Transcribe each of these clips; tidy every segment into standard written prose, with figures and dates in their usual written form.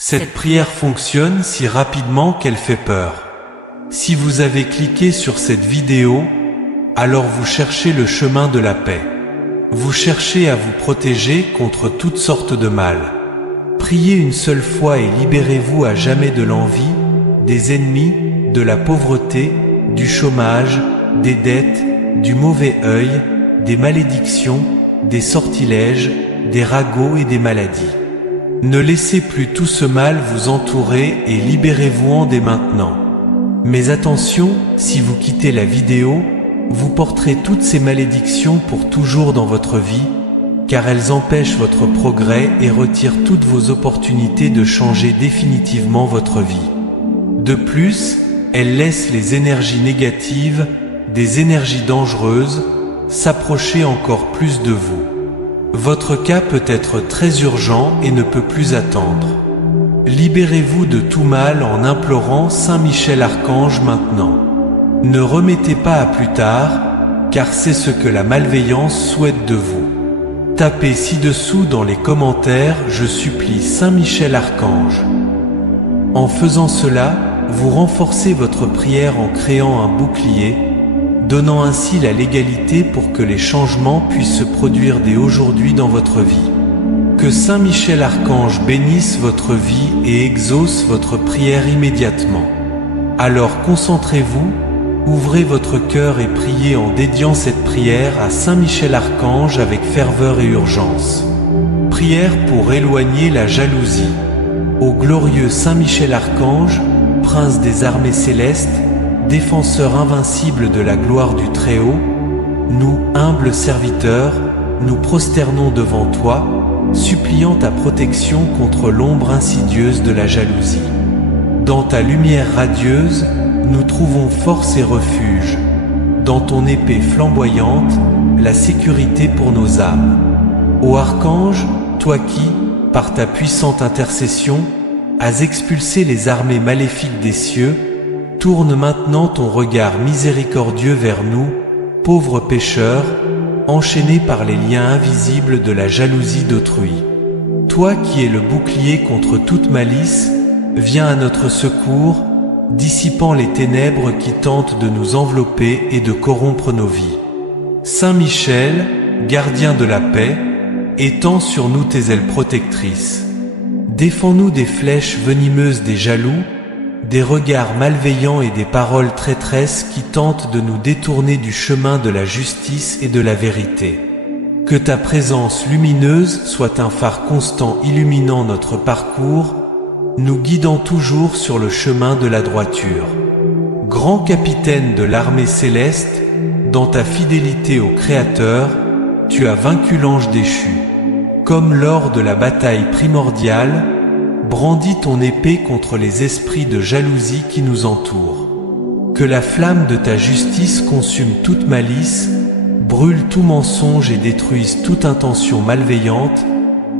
Cette prière fonctionne si rapidement qu'elle fait peur. Si vous avez cliqué sur cette vidéo, alors vous cherchez le chemin de la paix. Vous cherchez à vous protéger contre toutes sortes de mal. Priez une seule fois et libérez-vous à jamais de l'envie, des ennemis, de la pauvreté, du chômage, des dettes, du mauvais œil, des malédictions, des sortilèges, des ragots et des maladies. Ne laissez plus tout ce mal vous entourer et libérez-vous-en dès maintenant. Mais attention, si vous quittez la vidéo, vous porterez toutes ces malédictions pour toujours dans votre vie, car elles empêchent votre progrès et retirent toutes vos opportunités de changer définitivement votre vie. De plus, elles laissent les énergies négatives, des énergies dangereuses, s'approcher encore plus de vous. Votre cas peut être très urgent et ne peut plus attendre. Libérez-vous de tout mal en implorant Saint Michel Archange maintenant. Ne remettez pas à plus tard, car c'est ce que la malveillance souhaite de vous. Tapez ci-dessous dans les commentaires « Je supplie Saint Michel Archange ». En faisant cela, vous renforcez votre prière en créant un bouclier, donnant ainsi la légalité pour que les changements puissent se produire dès aujourd'hui dans votre vie. Que Saint Michel Archange bénisse votre vie et exauce votre prière immédiatement. Alors concentrez-vous, ouvrez votre cœur et priez en dédiant cette prière à Saint Michel Archange avec ferveur et urgence. Prière pour éloigner la jalousie. Ô glorieux Saint Michel Archange, prince des armées célestes, défenseur invincible de la gloire du Très-Haut, nous, humbles serviteurs, nous prosternons devant toi, suppliant ta protection contre l'ombre insidieuse de la jalousie. Dans ta lumière radieuse, nous trouvons force et refuge. Dans ton épée flamboyante, la sécurité pour nos âmes. Ô Archange, toi qui, par ta puissante intercession, as expulsé les armées maléfiques des cieux, tourne maintenant ton regard miséricordieux vers nous, pauvres pécheurs, enchaînés par les liens invisibles de la jalousie d'autrui. Toi qui es le bouclier contre toute malice, viens à notre secours, dissipant les ténèbres qui tentent de nous envelopper et de corrompre nos vies. Saint Michel, gardien de la paix, étends sur nous tes ailes protectrices. Défends-nous des flèches venimeuses des jaloux, des regards malveillants et des paroles traîtresses qui tentent de nous détourner du chemin de la justice et de la vérité. Que ta présence lumineuse soit un phare constant illuminant notre parcours, nous guidant toujours sur le chemin de la droiture. Grand capitaine de l'armée céleste, dans ta fidélité au Créateur, tu as vaincu l'ange déchu. Comme lors de la bataille primordiale, brandis ton épée contre les esprits de jalousie qui nous entourent. Que la flamme de ta justice consume toute malice, brûle tout mensonge et détruise toute intention malveillante,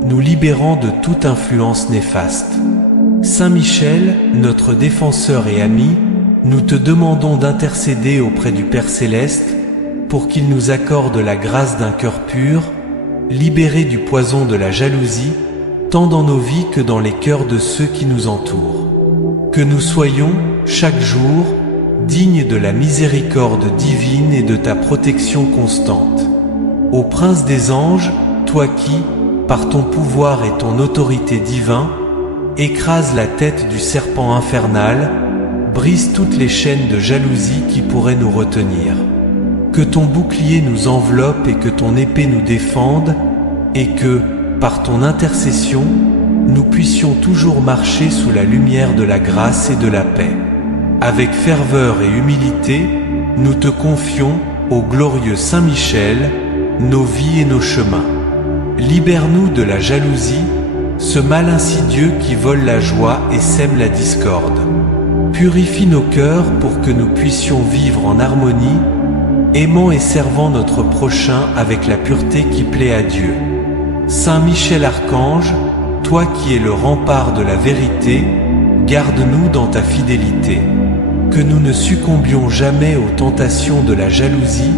nous libérant de toute influence néfaste. Saint Michel, notre défenseur et ami, nous te demandons d'intercéder auprès du Père Céleste pour qu'il nous accorde la grâce d'un cœur pur, libéré du poison de la jalousie, tant dans nos vies que dans les cœurs de ceux qui nous entourent. Que nous soyons, chaque jour, dignes de la miséricorde divine et de ta protection constante. Ô Prince des anges, toi qui, par ton pouvoir et ton autorité divin, écrases la tête du serpent infernal, brise toutes les chaînes de jalousie qui pourraient nous retenir. Que ton bouclier nous enveloppe et que ton épée nous défende, et que, par ton intercession, nous puissions toujours marcher sous la lumière de la grâce et de la paix. Avec ferveur et humilité, nous te confions, ô glorieux Saint Michel, nos vies et nos chemins. Libère-nous de la jalousie, ce mal insidieux qui vole la joie et sème la discorde. Purifie nos cœurs pour que nous puissions vivre en harmonie, aimant et servant notre prochain avec la pureté qui plaît à Dieu. Saint Michel Archange, toi qui es le rempart de la vérité, garde-nous dans ta fidélité. Que nous ne succombions jamais aux tentations de la jalousie,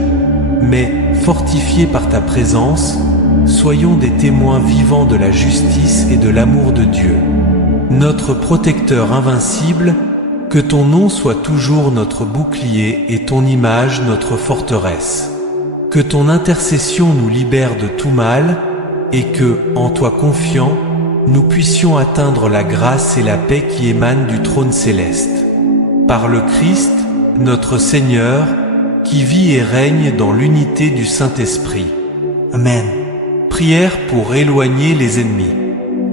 mais, fortifiés par ta présence, soyons des témoins vivants de la justice et de l'amour de Dieu. notre protecteur invincible, que ton nom soit toujours notre bouclier et ton image notre forteresse. Que ton intercession nous libère de tout mal, et que, en toi confiant, nous puissions atteindre la grâce et la paix qui émanent du trône céleste. Par le Christ, notre Seigneur, qui vit et règne dans l'unité du Saint-Esprit. Amen. Prière pour éloigner les ennemis.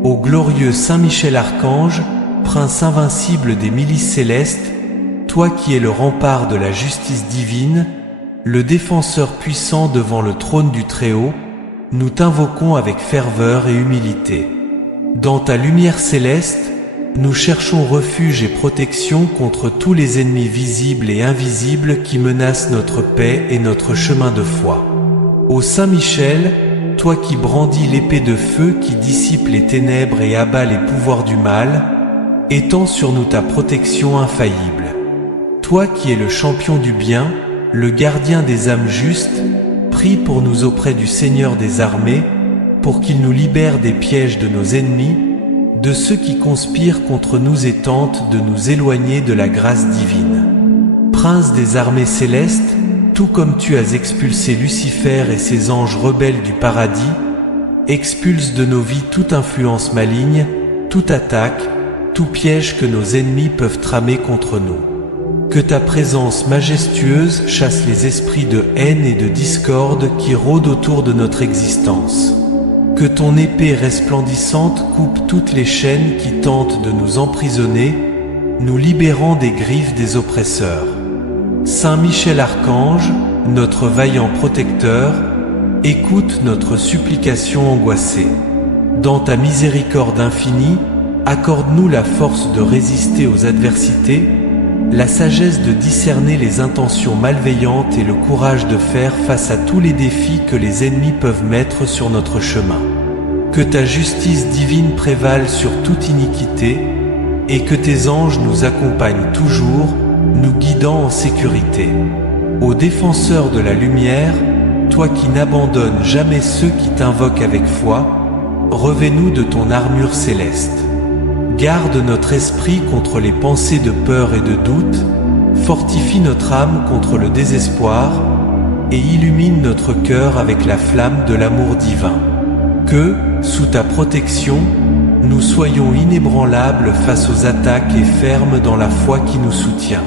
Ô glorieux Saint Michel Archange, Prince invincible des milices célestes, toi qui es le rempart de la justice divine, le défenseur puissant devant le trône du Très-Haut, nous t'invoquons avec ferveur et humilité. Dans ta lumière céleste, nous cherchons refuge et protection contre tous les ennemis visibles et invisibles qui menacent notre paix et notre chemin de foi. Ô Saint Michel, toi qui brandis l'épée de feu qui dissipe les ténèbres et abat les pouvoirs du mal, étends sur nous ta protection infaillible. Toi qui es le champion du bien, le gardien des âmes justes, prie pour nous auprès du Seigneur des armées, pour qu'il nous libère des pièges de nos ennemis, de ceux qui conspirent contre nous et tentent de nous éloigner de la grâce divine. Prince des armées célestes, tout comme tu as expulsé Lucifer et ses anges rebelles du paradis, expulse de nos vies toute influence maligne, toute attaque, tout piège que nos ennemis peuvent tramer contre nous. Que ta présence majestueuse chasse les esprits de haine et de discorde qui rôdent autour de notre existence. Que ton épée resplendissante coupe toutes les chaînes qui tentent de nous emprisonner, nous libérant des griffes des oppresseurs. Saint Michel Archange, notre vaillant protecteur, écoute notre supplication angoissée. Dans ta miséricorde infinie, accorde-nous la force de résister aux adversités, la sagesse de discerner les intentions malveillantes et le courage de faire face à tous les défis que les ennemis peuvent mettre sur notre chemin. Que ta justice divine prévale sur toute iniquité et que tes anges nous accompagnent toujours, nous guidant en sécurité. Ô défenseur de la lumière, toi qui n'abandonnes jamais ceux qui t'invoquent avec foi, revêt-nous de ton armure céleste. Garde notre esprit contre les pensées de peur et de doute, fortifie notre âme contre le désespoir, et illumine notre cœur avec la flamme de l'amour divin. Que, sous ta protection, nous soyons inébranlables face aux attaques et fermes dans la foi qui nous soutient.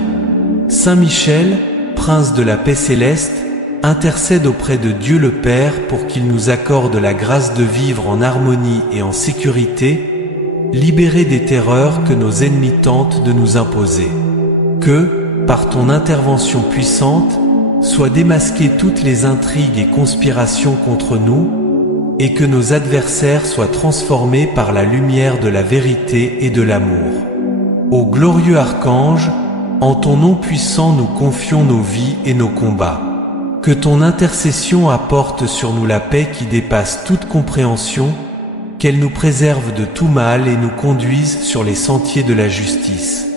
Saint Michel, Prince de la paix céleste, intercède auprès de Dieu le Père pour qu'il nous accorde la grâce de vivre en harmonie et en sécurité, libérés des terreurs que nos ennemis tentent de nous imposer. Que, par ton intervention puissante, soient démasquées toutes les intrigues et conspirations contre nous, et que nos adversaires soient transformés par la lumière de la vérité et de l'amour. Ô glorieux Archange, en ton nom puissant nous confions nos vies et nos combats. Que ton intercession apporte sur nous la paix qui dépasse toute compréhension, qu'elle nous préserve de tout mal et nous conduise sur les sentiers de la justice.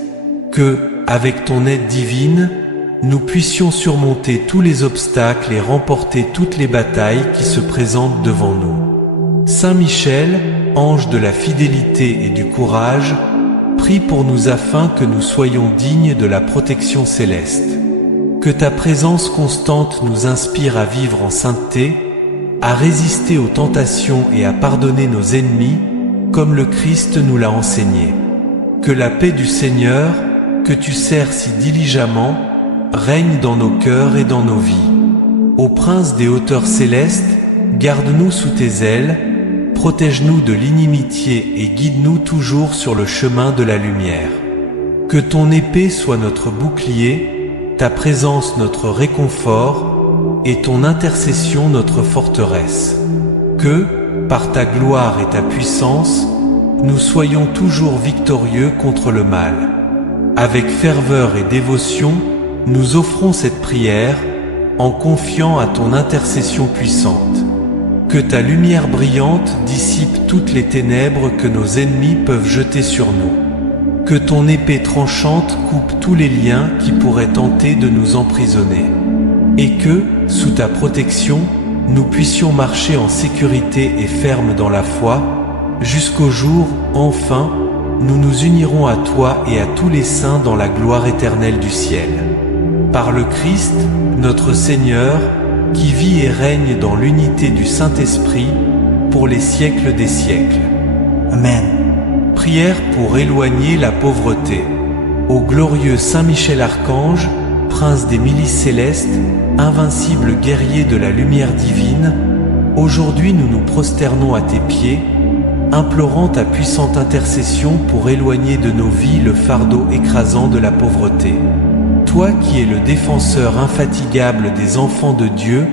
Que, avec ton aide divine, nous puissions surmonter tous les obstacles et remporter toutes les batailles qui se présentent devant nous. Saint Michel, ange de la fidélité et du courage, prie pour nous afin que nous soyons dignes de la protection céleste. Que ta présence constante nous inspire à vivre en sainteté, à résister aux tentations et à pardonner nos ennemis, comme le Christ nous l'a enseigné. Que la paix du Seigneur, que tu sers si diligemment, règne dans nos cœurs et dans nos vies. Ô Prince des hauteurs célestes, garde-nous sous tes ailes, protège-nous de l'inimitié et guide-nous toujours sur le chemin de la lumière. Que ton épée soit notre bouclier, ta présence notre réconfort, et ton intercession notre forteresse. Que, par ta gloire et ta puissance, nous soyons toujours victorieux contre le mal. Avec ferveur et dévotion, nous offrons cette prière, en confiant à ton intercession puissante. Que ta lumière brillante dissipe toutes les ténèbres que nos ennemis peuvent jeter sur nous. Que ton épée tranchante coupe tous les liens qui pourraient tenter de nous emprisonner. Et que, sous ta protection, nous puissions marcher en sécurité et ferme dans la foi, jusqu'au jour, enfin, nous nous unirons à toi et à tous les saints dans la gloire éternelle du ciel. Par le Christ, notre Seigneur, qui vit et règne dans l'unité du Saint-Esprit, pour les siècles des siècles. Amen. Prière pour éloigner la pauvreté. Ô glorieux Saint Michel Archange, prince des milices célestes, invincible guerrier de la lumière divine, aujourd'hui nous nous prosternons à tes pieds, implorant ta puissante intercession pour éloigner de nos vies le fardeau écrasant de la pauvreté. Toi qui es le défenseur infatigable des enfants de Dieu,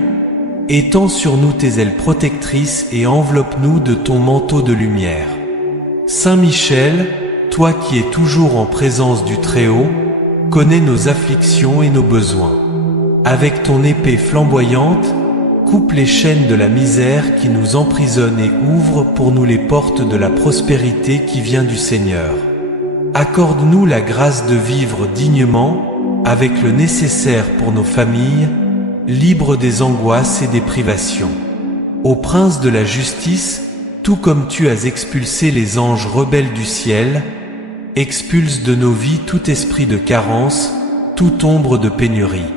étends sur nous tes ailes protectrices et enveloppe-nous de ton manteau de lumière. Saint Michel, toi qui es toujours en présence du Très-Haut, connais nos afflictions et nos besoins. Avec ton épée flamboyante, coupe les chaînes de la misère qui nous emprisonnent et ouvre pour nous les portes de la prospérité qui vient du Seigneur. Accorde-nous la grâce de vivre dignement, avec le nécessaire pour nos familles, libres des angoisses et des privations. Ô Prince de la justice, tout comme tu as expulsé les anges rebelles du ciel, expulse de nos vies tout esprit de carence, toute ombre de pénurie.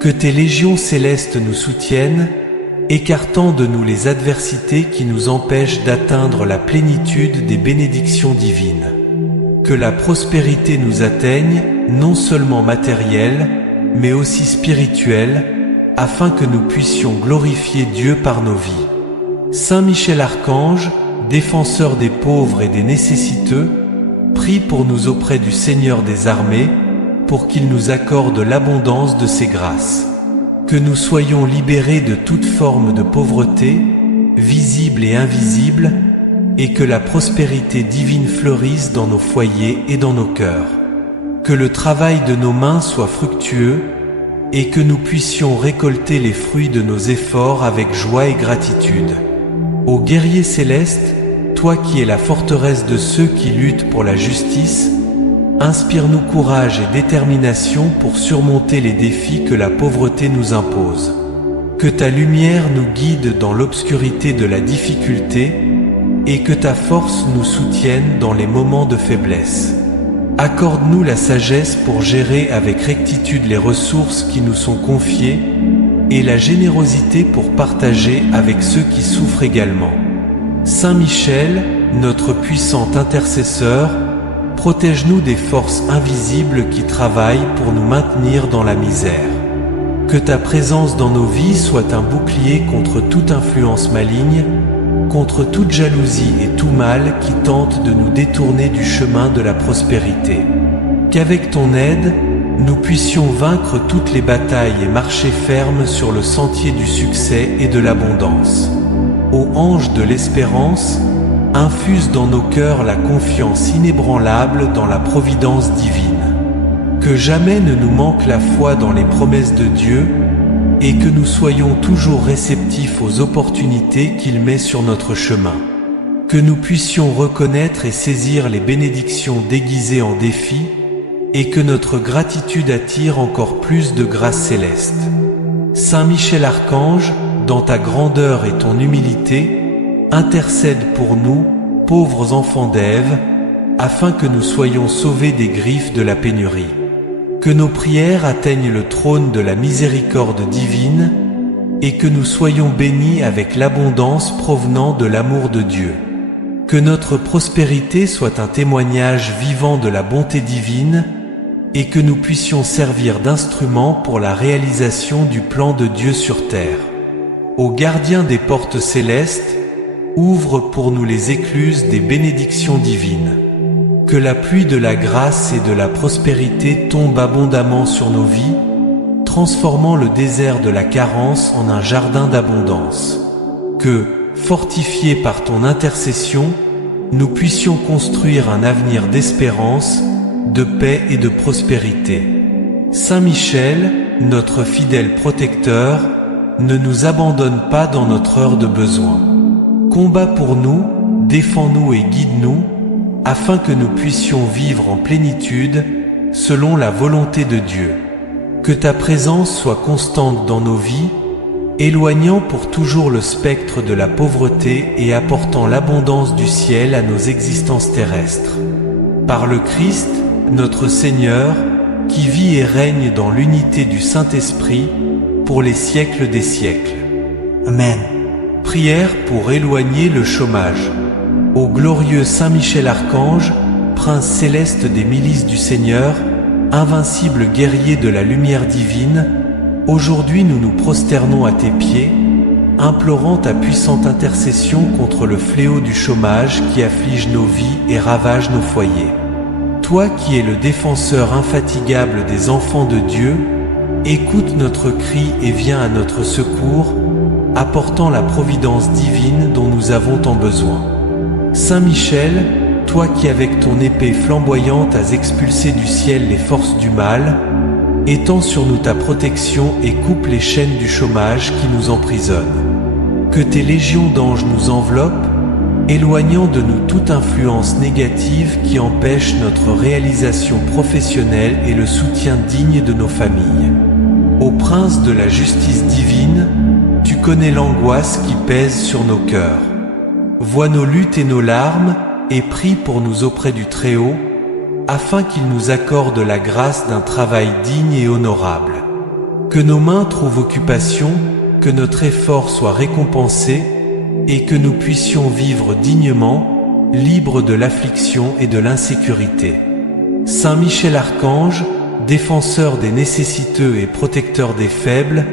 Que tes légions célestes nous soutiennent, écartant de nous les adversités qui nous empêchent d'atteindre la plénitude des bénédictions divines. Que la prospérité nous atteigne, non seulement matérielle, mais aussi spirituelle, afin que nous puissions glorifier Dieu par nos vies. Saint Michel Archange, défenseur des pauvres et des nécessiteux, prie pour nous auprès du Seigneur des armées, pour qu'il nous accorde l'abondance de ses grâces. Que nous soyons libérés de toute forme de pauvreté, visible et invisible, et que la prospérité divine fleurisse dans nos foyers et dans nos cœurs. Que le travail de nos mains soit fructueux, et que nous puissions récolter les fruits de nos efforts avec joie et gratitude. Ô guerrier céleste, toi qui es la forteresse de ceux qui luttent pour la justice, inspire-nous courage et détermination pour surmonter les défis que la pauvreté nous impose. Que ta lumière nous guide dans l'obscurité de la difficulté et que ta force nous soutienne dans les moments de faiblesse. Accorde-nous la sagesse pour gérer avec rectitude les ressources qui nous sont confiées et la générosité pour partager avec ceux qui souffrent également. Saint Michel, notre puissant intercesseur, protège-nous des forces invisibles qui travaillent pour nous maintenir dans la misère. Que ta présence dans nos vies soit un bouclier contre toute influence maligne, contre toute jalousie et tout mal qui tente de nous détourner du chemin de la prospérité. Qu'avec ton aide, nous puissions vaincre toutes les batailles et marcher ferme sur le sentier du succès et de l'abondance. Ô ange de l'espérance, infuse dans nos cœurs la confiance inébranlable dans la providence divine. Que jamais ne nous manque la foi dans les promesses de Dieu et que nous soyons toujours réceptifs aux opportunités qu'il met sur notre chemin. Que nous puissions reconnaître et saisir les bénédictions déguisées en défis et que notre gratitude attire encore plus de grâce céleste. Saint Michel Archange, dans ta grandeur et ton humilité, intercède pour nous, pauvres enfants d'Ève, afin que nous soyons sauvés des griffes de la pénurie. Que nos prières atteignent le trône de la miséricorde divine et que nous soyons bénis avec l'abondance provenant de l'amour de Dieu. Que notre prospérité soit un témoignage vivant de la bonté divine et que nous puissions servir d'instrument pour la réalisation du plan de Dieu sur terre. Ô gardien des portes célestes, ouvre pour nous les écluses des bénédictions divines. Que la pluie de la grâce et de la prospérité tombe abondamment sur nos vies, transformant le désert de la carence en un jardin d'abondance. Que, fortifiés par ton intercession, nous puissions construire un avenir d'espérance, de paix et de prospérité. Saint Michel, notre fidèle protecteur, ne nous abandonne pas dans notre heure de besoin. Combat pour nous, défends-nous et guide-nous, afin que nous puissions vivre en plénitude, selon la volonté de Dieu. Que ta présence soit constante dans nos vies, éloignant pour toujours le spectre de la pauvreté et apportant l'abondance du ciel à nos existences terrestres. Par le Christ, notre Seigneur, qui vit et règne dans l'unité du Saint-Esprit, pour les siècles des siècles. Amen. Prière pour éloigner le chômage. Ô glorieux Saint Michel Archange, prince céleste des milices du Seigneur, invincible guerrier de la lumière divine, aujourd'hui nous nous prosternons à tes pieds, implorant ta puissante intercession contre le fléau du chômage qui afflige nos vies et ravage nos foyers. Toi qui es le défenseur infatigable des enfants de Dieu, écoute notre cri et viens à notre secours, apportant la providence divine dont nous avons tant besoin. Saint Michel, toi qui avec ton épée flamboyante as expulsé du ciel les forces du mal, étends sur nous ta protection et coupe les chaînes du chômage qui nous emprisonnent. Que tes légions d'anges nous enveloppent, éloignant de nous toute influence négative qui empêche notre réalisation professionnelle et le soutien digne de nos familles. Ô prince de la justice divine, tu connais l'angoisse qui pèse sur nos cœurs. Vois nos luttes et nos larmes, et prie pour nous auprès du Très-Haut, afin qu'il nous accorde la grâce d'un travail digne et honorable. Que nos mains trouvent occupation, que notre effort soit récompensé, et que nous puissions vivre dignement, libres de l'affliction et de l'insécurité. Saint Michel Archange, défenseur des nécessiteux et protecteur des faibles,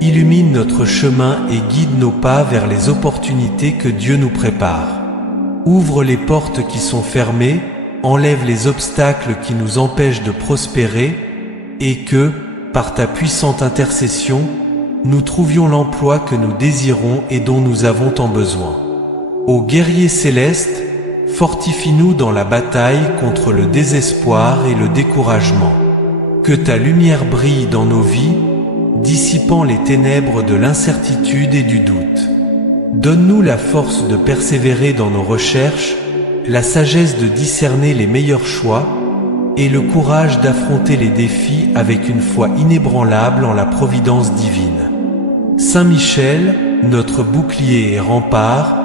illumine notre chemin et guide nos pas vers les opportunités que Dieu nous prépare. Ouvre les portes qui sont fermées, enlève les obstacles qui nous empêchent de prospérer, et que, par ta puissante intercession, nous trouvions l'emploi que nous désirons et dont nous avons tant besoin. Ô guerrier céleste, fortifie-nous dans la bataille contre le désespoir et le découragement. Que ta lumière brille dans nos vies, dissipant les ténèbres de l'incertitude et du doute. Donne-nous la force de persévérer dans nos recherches, la sagesse de discerner les meilleurs choix, et le courage d'affronter les défis avec une foi inébranlable en la providence divine. Saint Michel, notre bouclier et rempart,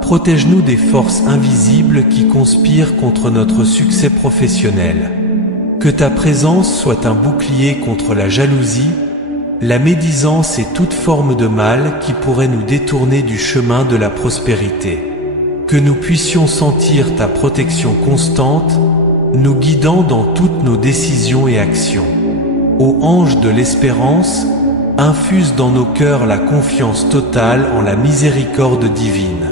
protège-nous des forces invisibles qui conspirent contre notre succès professionnel. Que ta présence soit un bouclier contre la jalousie, la médisance et toute forme de mal qui pourrait nous détourner du chemin de la prospérité. Que nous puissions sentir ta protection constante, nous guidant dans toutes nos décisions et actions. Ô ange de l'espérance, infuse dans nos cœurs la confiance totale en la miséricorde divine.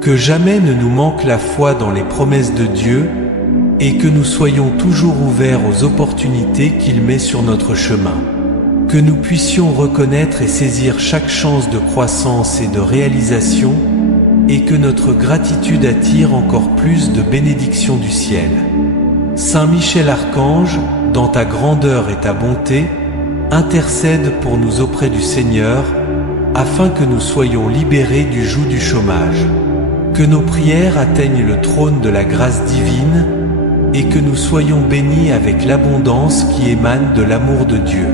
Que jamais ne nous manque la foi dans les promesses de Dieu, et que nous soyons toujours ouverts aux opportunités qu'il met sur notre chemin. Que nous puissions reconnaître et saisir chaque chance de croissance et de réalisation, et que notre gratitude attire encore plus de bénédictions du ciel. Saint Michel Archange, dans ta grandeur et ta bonté, intercède pour nous auprès du Seigneur, afin que nous soyons libérés du joug du chômage. Que nos prières atteignent le trône de la grâce divine, et que nous soyons bénis avec l'abondance qui émane de l'amour de Dieu.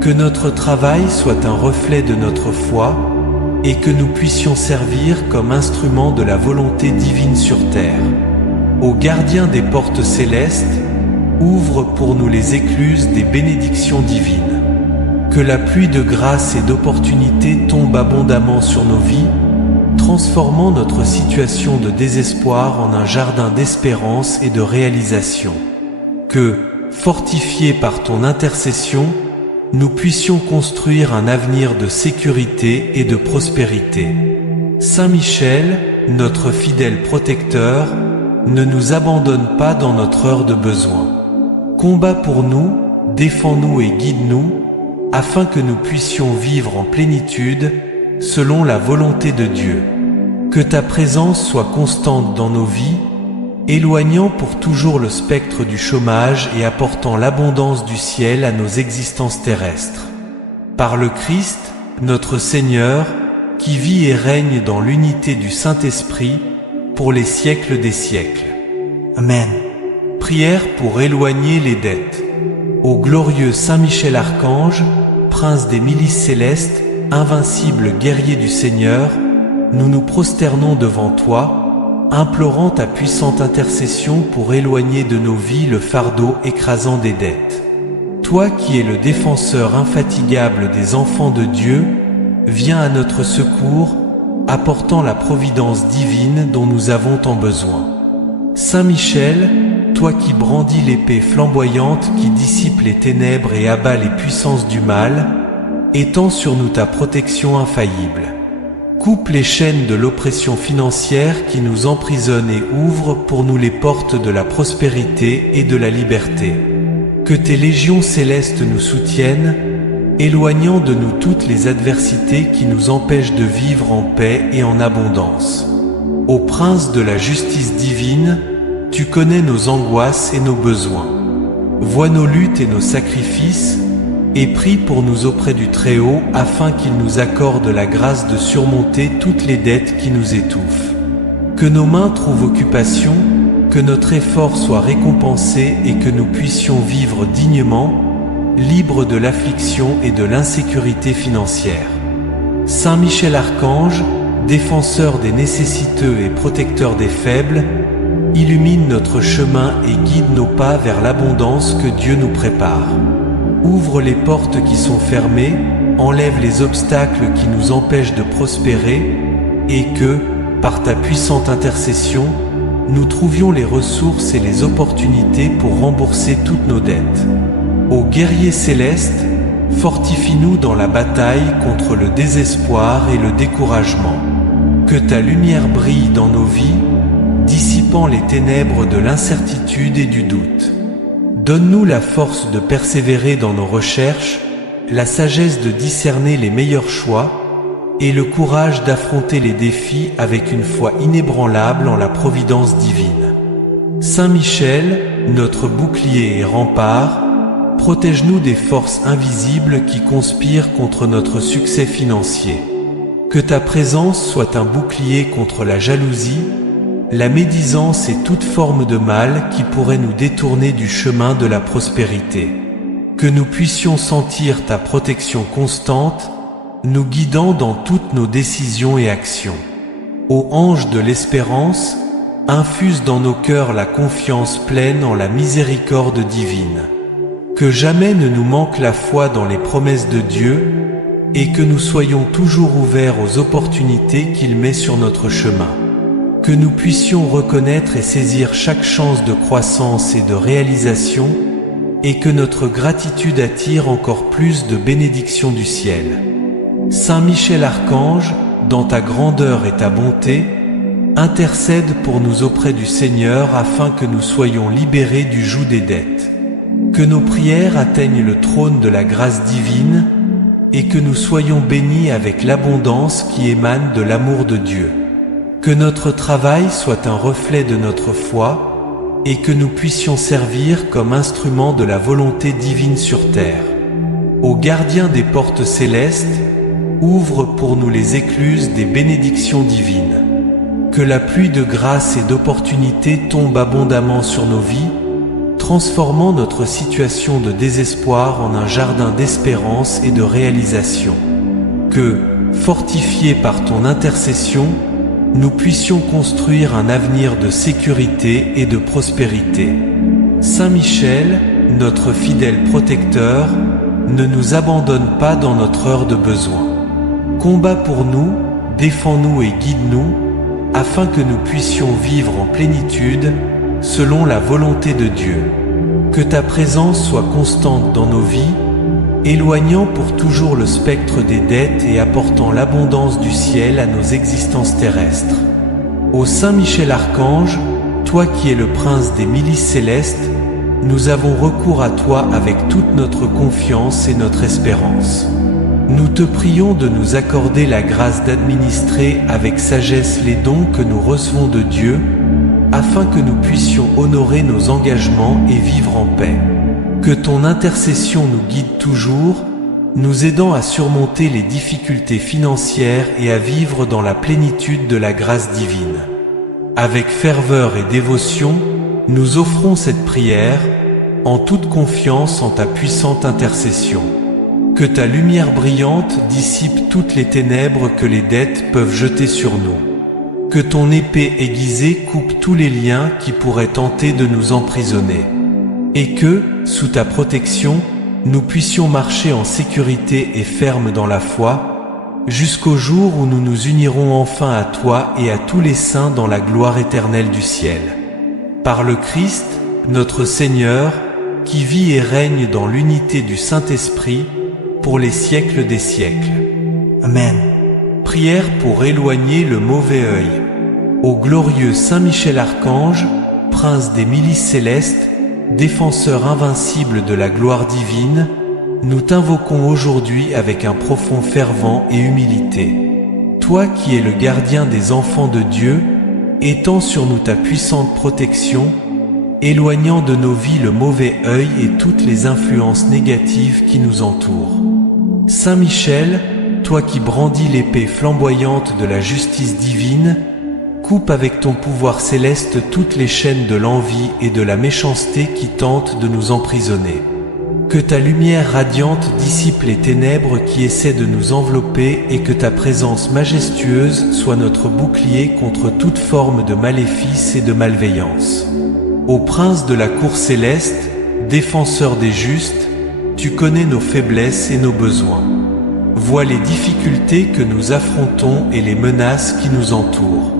Que notre travail soit un reflet de notre foi, et que nous puissions servir comme instrument de la volonté divine sur terre. Ô gardien des portes célestes, ouvre pour nous les écluses des bénédictions divines. Que la pluie de grâce et d'opportunités tombe abondamment sur nos vies, transformant notre situation de désespoir en un jardin d'espérance et de réalisation. Que, fortifiés par ton intercession, nous puissions construire un avenir de sécurité et de prospérité. Saint Michel, notre fidèle protecteur, ne nous abandonne pas dans notre heure de besoin. Combat pour nous, défends-nous et guide-nous, afin que nous puissions vivre en plénitude, selon la volonté de Dieu. Que ta présence soit constante dans nos vies, éloignant pour toujours le spectre du chômage et apportant l'abondance du ciel à nos existences terrestres. Par le Christ, notre Seigneur, qui vit et règne dans l'unité du Saint-Esprit, pour les siècles des siècles. Amen. Prière pour éloigner les dettes. Ô glorieux Saint Michel Archange, prince des milices célestes, invincible guerrier du Seigneur, nous nous prosternons devant toi, implorant ta puissante intercession pour éloigner de nos vies le fardeau écrasant des dettes. Toi qui es le défenseur infatigable des enfants de Dieu, viens à notre secours, apportant la providence divine dont nous avons tant besoin. Saint Michel, toi qui brandis l'épée flamboyante qui dissipe les ténèbres et abat les puissances du mal, étends sur nous ta protection infaillible. Coupe les chaînes de l'oppression financière qui nous emprisonne et ouvre pour nous les portes de la prospérité et de la liberté. Que tes légions célestes nous soutiennent, éloignant de nous toutes les adversités qui nous empêchent de vivre en paix et en abondance. Ô Prince de la justice divine, tu connais nos angoisses et nos besoins. Vois nos luttes et nos sacrifices, et prie pour nous auprès du Très-Haut afin qu'il nous accorde la grâce de surmonter toutes les dettes qui nous étouffent. Que nos mains trouvent occupation, que notre effort soit récompensé et que nous puissions vivre dignement, libres de l'affliction et de l'insécurité financière. Saint Michel Archange, défenseur des nécessiteux et protecteur des faibles, illumine notre chemin et guide nos pas vers l'abondance que Dieu nous prépare. Ouvre les portes qui sont fermées, enlève les obstacles qui nous empêchent de prospérer, et que, par ta puissante intercession, nous trouvions les ressources et les opportunités pour rembourser toutes nos dettes. Ô guerrier céleste, fortifie-nous dans la bataille contre le désespoir et le découragement. Que ta lumière brille dans nos vies, dissipant les ténèbres de l'incertitude et du doute. Donne-nous la force de persévérer dans nos recherches, la sagesse de discerner les meilleurs choix, et le courage d'affronter les défis avec une foi inébranlable en la providence divine. Saint Michel, notre bouclier et rempart, protège-nous des forces invisibles qui conspirent contre notre succès financier. Que ta présence soit un bouclier contre la jalousie, la médisance et toute forme de mal qui pourrait nous détourner du chemin de la prospérité. Que nous puissions sentir ta protection constante, nous guidant dans toutes nos décisions et actions. Ô ange de l'espérance, infuse dans nos cœurs la confiance pleine en la miséricorde divine. Que jamais ne nous manque la foi dans les promesses de Dieu, et que nous soyons toujours ouverts aux opportunités qu'il met sur notre chemin. Que nous puissions reconnaître et saisir chaque chance de croissance et de réalisation, et que notre gratitude attire encore plus de bénédictions du ciel. Saint Michel Archange, dans ta grandeur et ta bonté, intercède pour nous auprès du Seigneur afin que nous soyons libérés du joug des dettes. Que nos prières atteignent le trône de la grâce divine, et que nous soyons bénis avec l'abondance qui émane de l'amour de Dieu. Que notre travail soit un reflet de notre foi, et que nous puissions servir comme instrument de la volonté divine sur terre. Ô gardien des portes célestes, ouvre pour nous les écluses des bénédictions divines. Que la pluie de grâce et d'opportunités tombe abondamment sur nos vies, transformant notre situation de désespoir en un jardin d'espérance et de réalisation. Que, fortifiés par ton intercession, nous puissions construire un avenir de sécurité et de prospérité. Saint Michel, notre fidèle protecteur, ne nous abandonne pas dans notre heure de besoin. Combat pour nous, défends-nous et guide-nous, afin que nous puissions vivre en plénitude, selon la volonté de Dieu. Que ta présence soit constante dans nos vies, éloignant pour toujours le spectre des dettes et apportant l'abondance du ciel à nos existences terrestres. Ô Saint Michel Archange, toi qui es le prince des milices célestes, nous avons recours à toi avec toute notre confiance et notre espérance. Nous te prions de nous accorder la grâce d'administrer avec sagesse les dons que nous recevons de Dieu, afin que nous puissions honorer nos engagements et vivre en paix. Que ton intercession nous guide toujours, nous aidant à surmonter les difficultés financières et à vivre dans la plénitude de la grâce divine. Avec ferveur et dévotion, nous offrons cette prière, en toute confiance en ta puissante intercession. Que ta lumière brillante dissipe toutes les ténèbres que les dettes peuvent jeter sur nous. Que ton épée aiguisée coupe tous les liens qui pourraient tenter de nous emprisonner. Et que, sous ta protection, nous puissions marcher en sécurité et ferme dans la foi, jusqu'au jour où nous nous unirons enfin à toi et à tous les saints dans la gloire éternelle du ciel. Par le Christ, notre Seigneur, qui vit et règne dans l'unité du Saint-Esprit, pour les siècles des siècles. Amen. Prière pour éloigner le mauvais œil. Ô glorieux Saint Michel Archange, prince des milices célestes, défenseur invincible de la gloire divine, nous t'invoquons aujourd'hui avec un profond fervent et humilité. Toi qui es le gardien des enfants de Dieu, étends sur nous ta puissante protection, éloignant de nos vies le mauvais œil et toutes les influences négatives qui nous entourent. Saint Michel, toi qui brandis l'épée flamboyante de la justice divine, coupe avec ton pouvoir céleste toutes les chaînes de l'envie et de la méchanceté qui tentent de nous emprisonner. Que ta lumière radiante dissipe les ténèbres qui essaient de nous envelopper et que ta présence majestueuse soit notre bouclier contre toute forme de maléfice et de malveillance. Ô prince de la cour céleste, défenseur des justes, tu connais nos faiblesses et nos besoins. Vois les difficultés que nous affrontons et les menaces qui nous entourent.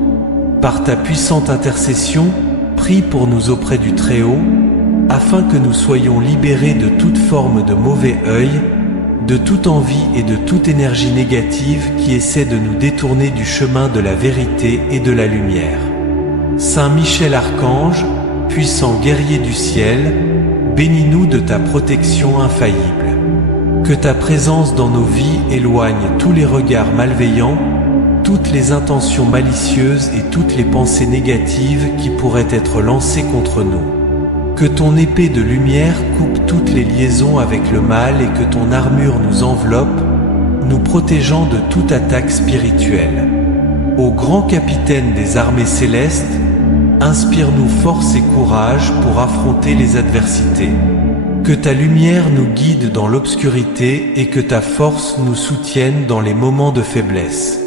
Par ta puissante intercession, prie pour nous auprès du Très-Haut, afin que nous soyons libérés de toute forme de mauvais œil, de toute envie et de toute énergie négative qui essaie de nous détourner du chemin de la vérité et de la lumière. Saint Michel Archange, puissant guerrier du ciel, bénis-nous de ta protection infaillible. Que ta présence dans nos vies éloigne tous les regards malveillants, toutes les intentions malicieuses et toutes les pensées négatives qui pourraient être lancées contre nous. Que ton épée de lumière coupe toutes les liaisons avec le mal et que ton armure nous enveloppe, nous protégeant de toute attaque spirituelle. Ô grand capitaine des armées célestes, inspire-nous force et courage pour affronter les adversités. Que ta lumière nous guide dans l'obscurité et que ta force nous soutienne dans les moments de faiblesse.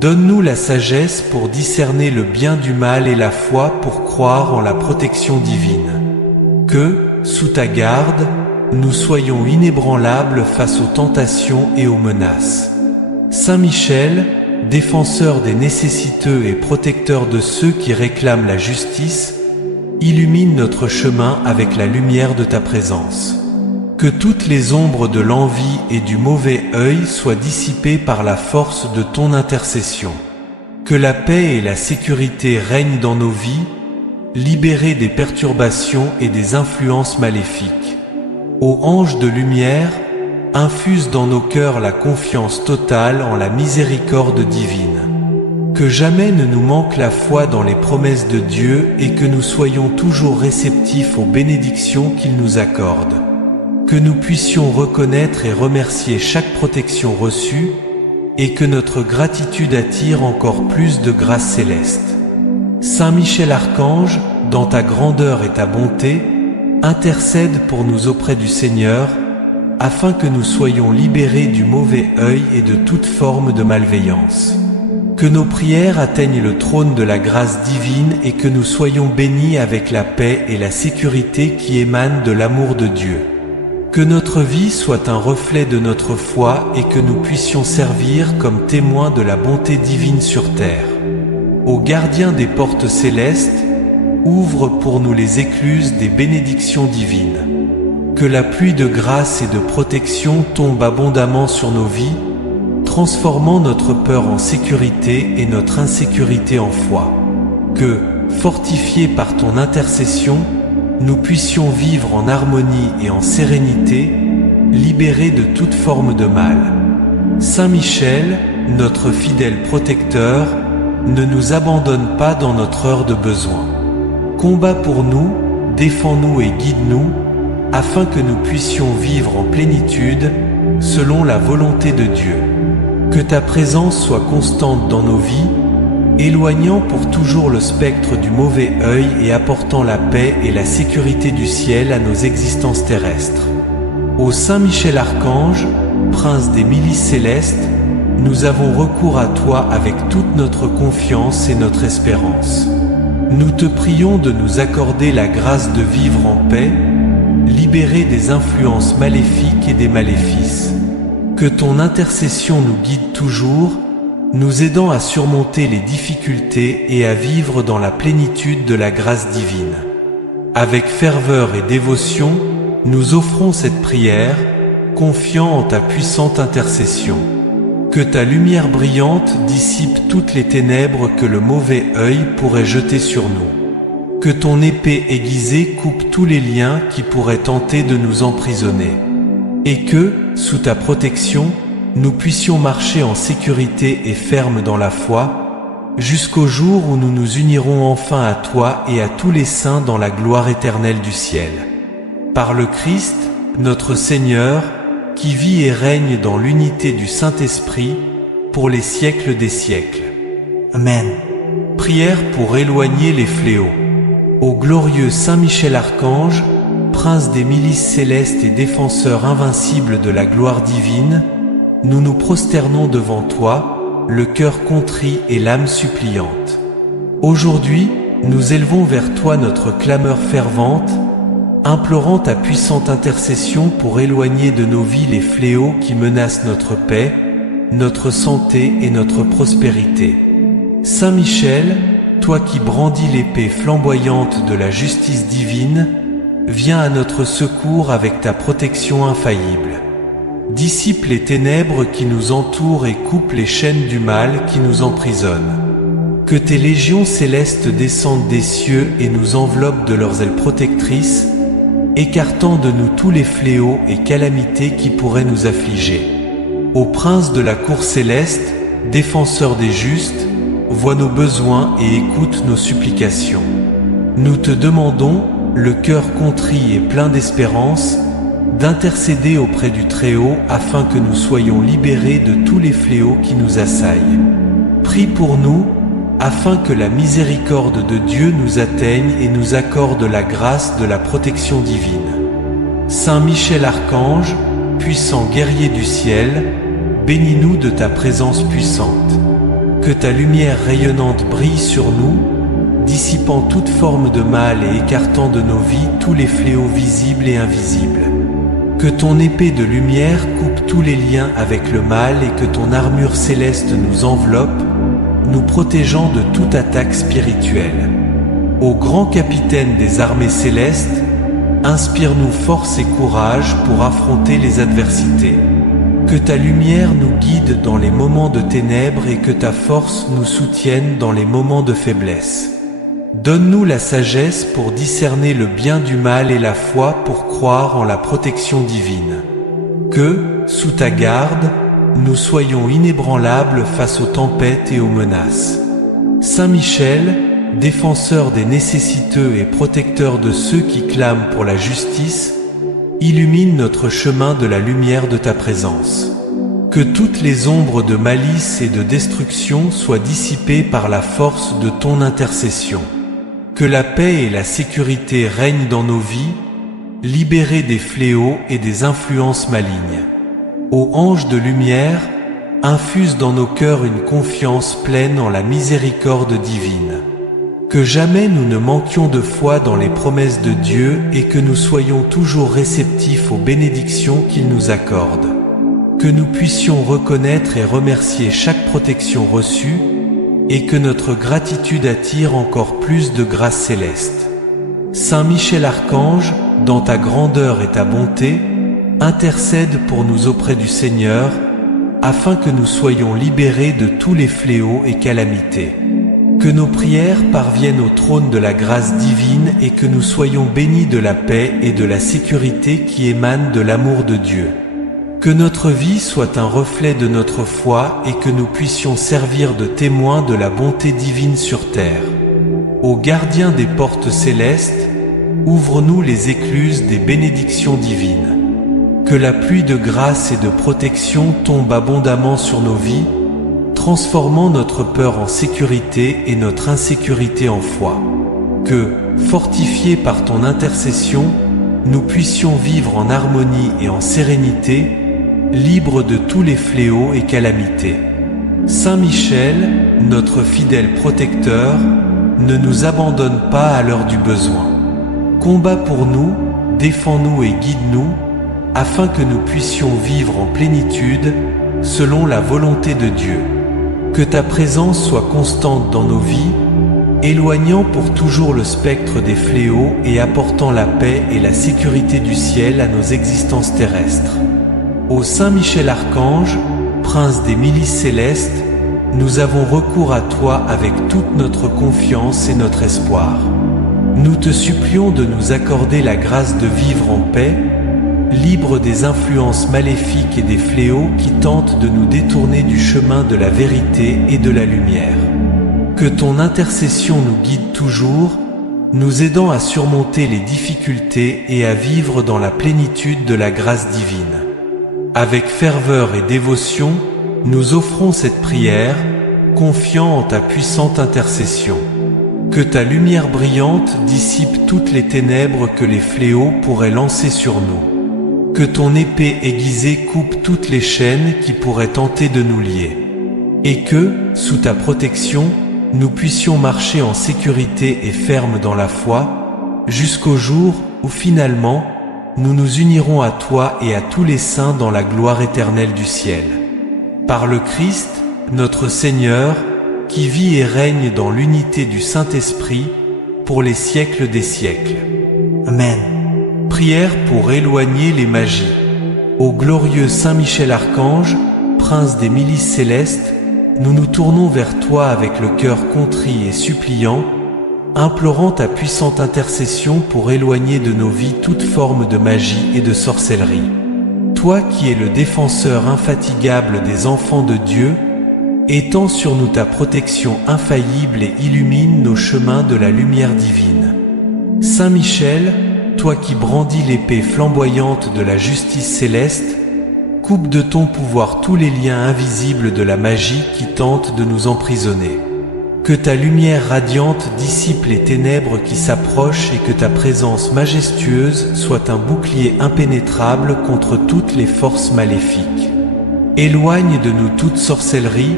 Donne-nous la sagesse pour discerner le bien du mal et la foi pour croire en la protection divine. Que, sous ta garde, nous soyons inébranlables face aux tentations et aux menaces. Saint Michel, défenseur des nécessiteux et protecteur de ceux qui réclament la justice, illumine notre chemin avec la lumière de ta présence. Que toutes les ombres de l'envie et du mauvais œil soient dissipées par la force de ton intercession. Que la paix et la sécurité règnent dans nos vies, libérés des perturbations et des influences maléfiques. Ô ange de lumière, infuse dans nos cœurs la confiance totale en la miséricorde divine. Que jamais ne nous manque la foi dans les promesses de Dieu et que nous soyons toujours réceptifs aux bénédictions qu'il nous accorde. Que nous puissions reconnaître et remercier chaque protection reçue et que notre gratitude attire encore plus de grâce céleste. Saint Michel Archange, dans ta grandeur et ta bonté, intercède pour nous auprès du Seigneur, afin que nous soyons libérés du mauvais œil et de toute forme de malveillance. Que nos prières atteignent le trône de la grâce divine et que nous soyons bénis avec la paix et la sécurité qui émanent de l'amour de Dieu. Que notre vie soit un reflet de notre foi et que nous puissions servir comme témoins de la bonté divine sur terre. Ô gardien des portes célestes, ouvre pour nous les écluses des bénédictions divines. Que la pluie de grâce et de protection tombe abondamment sur nos vies, transformant notre peur en sécurité et notre insécurité en foi. Que, fortifiés par ton intercession, nous puissions vivre en harmonie et en sérénité, libérés de toute forme de mal. Saint Michel, notre fidèle protecteur, ne nous abandonne pas dans notre heure de besoin. Combat pour nous, défends-nous et guide-nous, afin que nous puissions vivre en plénitude, selon la volonté de Dieu. Que ta présence soit constante dans nos vies, éloignant pour toujours le spectre du mauvais œil et apportant la paix et la sécurité du ciel à nos existences terrestres. Ô Saint Michel Archange, prince des milices célestes, nous avons recours à toi avec toute notre confiance et notre espérance. Nous te prions de nous accorder la grâce de vivre en paix, libérés des influences maléfiques et des maléfices. Que ton intercession nous guide toujours, nous aidant à surmonter les difficultés et à vivre dans la plénitude de la grâce divine. Avec ferveur et dévotion, nous offrons cette prière, confiants en ta puissante intercession. Que ta lumière brillante dissipe toutes les ténèbres que le mauvais œil pourrait jeter sur nous. Que ton épée aiguisée coupe tous les liens qui pourraient tenter de nous emprisonner. Et que, sous ta protection, nous puissions marcher en sécurité et ferme dans la foi, jusqu'au jour où nous nous unirons enfin à toi et à tous les saints dans la gloire éternelle du ciel. Par le Christ, notre Seigneur, qui vit et règne dans l'unité du Saint-Esprit, pour les siècles des siècles. Amen. Prière pour éloigner les fléaux. Ô glorieux Saint Michel Archange, prince des milices célestes et défenseur invincible de la gloire divine, nous nous prosternons devant toi, le cœur contrit et l'âme suppliante. Aujourd'hui, nous élevons vers toi notre clameur fervente, implorant ta puissante intercession pour éloigner de nos vies les fléaux qui menacent notre paix, notre santé et notre prospérité. Saint Michel, toi qui brandis l'épée flamboyante de la justice divine, viens à notre secours avec ta protection infaillible. Dissipe les ténèbres qui nous entourent et coupe les chaînes du mal qui nous emprisonnent. Que tes légions célestes descendent des cieux et nous enveloppent de leurs ailes protectrices, écartant de nous tous les fléaux et calamités qui pourraient nous affliger. Ô prince de la cour céleste, défenseur des justes, vois nos besoins et écoute nos supplications. Nous te demandons, le cœur contrit et plein d'espérance, d'intercéder auprès du Très-Haut afin que nous soyons libérés de tous les fléaux qui nous assaillent. Prie pour nous, afin que la miséricorde de Dieu nous atteigne et nous accorde la grâce de la protection divine. Saint Michel Archange, puissant guerrier du ciel, bénis-nous de ta présence puissante. Que ta lumière rayonnante brille sur nous, dissipant toute forme de mal et écartant de nos vies tous les fléaux visibles et invisibles. Que ton épée de lumière coupe tous les liens avec le mal et que ton armure céleste nous enveloppe, nous protégeant de toute attaque spirituelle. Ô grand capitaine des armées célestes, inspire-nous force et courage pour affronter les adversités. Que ta lumière nous guide dans les moments de ténèbres et que ta force nous soutienne dans les moments de faiblesse. Donne-nous la sagesse pour discerner le bien du mal et la foi pour croire en la protection divine. Que, sous ta garde, nous soyons inébranlables face aux tempêtes et aux menaces. Saint Michel, défenseur des nécessiteux et protecteur de ceux qui clament pour la justice, illumine notre chemin de la lumière de ta présence. Que toutes les ombres de malice et de destruction soient dissipées par la force de ton intercession. Que la paix et la sécurité règnent dans nos vies, libérés des fléaux et des influences malignes. Ô ange de lumière, infuse dans nos cœurs une confiance pleine en la miséricorde divine. Que jamais nous ne manquions de foi dans les promesses de Dieu et que nous soyons toujours réceptifs aux bénédictions qu'il nous accorde. Que nous puissions reconnaître et remercier chaque protection reçue et que notre gratitude attire encore plus de grâce céleste. Saint Michel Archange, dans ta grandeur et ta bonté, intercède pour nous auprès du Seigneur, afin que nous soyons libérés de tous les fléaux et calamités. Que nos prières parviennent au trône de la grâce divine et que nous soyons bénis de la paix et de la sécurité qui émanent de l'amour de Dieu. Que notre vie soit un reflet de notre foi et que nous puissions servir de témoins de la bonté divine sur terre. Ô gardien des portes célestes, ouvre-nous les écluses des bénédictions divines. Que la pluie de grâce et de protection tombe abondamment sur nos vies, transformant notre peur en sécurité et notre insécurité en foi. Que, fortifiés par ton intercession, nous puissions vivre en harmonie et en sérénité, libres de tous les fléaux et calamités. Saint Michel, notre fidèle protecteur, ne nous abandonne pas à l'heure du besoin. Combat pour nous, défends-nous et guide-nous, afin que nous puissions vivre en plénitude, selon la volonté de Dieu. Que ta présence soit constante dans nos vies, éloignant pour toujours le spectre des fléaux et apportant la paix et la sécurité du ciel à nos existences terrestres. Ô Saint Michel Archange, Prince des milices célestes, nous avons recours à toi avec toute notre confiance et notre espoir. Nous te supplions de nous accorder la grâce de vivre en paix, libre des influences maléfiques et des fléaux qui tentent de nous détourner du chemin de la vérité et de la lumière. Que ton intercession nous guide toujours, nous aidant à surmonter les difficultés et à vivre dans la plénitude de la grâce divine. Avec ferveur et dévotion, nous offrons cette prière, confiants en ta puissante intercession. Que ta lumière brillante dissipe toutes les ténèbres que les fléaux pourraient lancer sur nous. Que ton épée aiguisée coupe toutes les chaînes qui pourraient tenter de nous lier. Et que, sous ta protection, nous puissions marcher en sécurité et ferme dans la foi, jusqu'au jour où finalement, nous nous unirons à toi et à tous les saints dans la gloire éternelle du ciel. Par le Christ, notre Seigneur, qui vit et règne dans l'unité du Saint-Esprit, pour les siècles des siècles. Amen. Prière pour éloigner les magies. Ô glorieux Saint Michel Archange, Prince des milices célestes, nous nous tournons vers toi avec le cœur contrit et suppliant, implorant ta puissante intercession pour éloigner de nos vies toute forme de magie et de sorcellerie. Toi qui es le défenseur infatigable des enfants de Dieu, étends sur nous ta protection infaillible et illumine nos chemins de la lumière divine. Saint Michel, toi qui brandis l'épée flamboyante de la justice céleste, coupe de ton pouvoir tous les liens invisibles de la magie qui tentent de nous emprisonner. Que ta lumière radiante dissipe les ténèbres qui s'approchent et que ta présence majestueuse soit un bouclier impénétrable contre toutes les forces maléfiques. Éloigne de nous toute sorcellerie,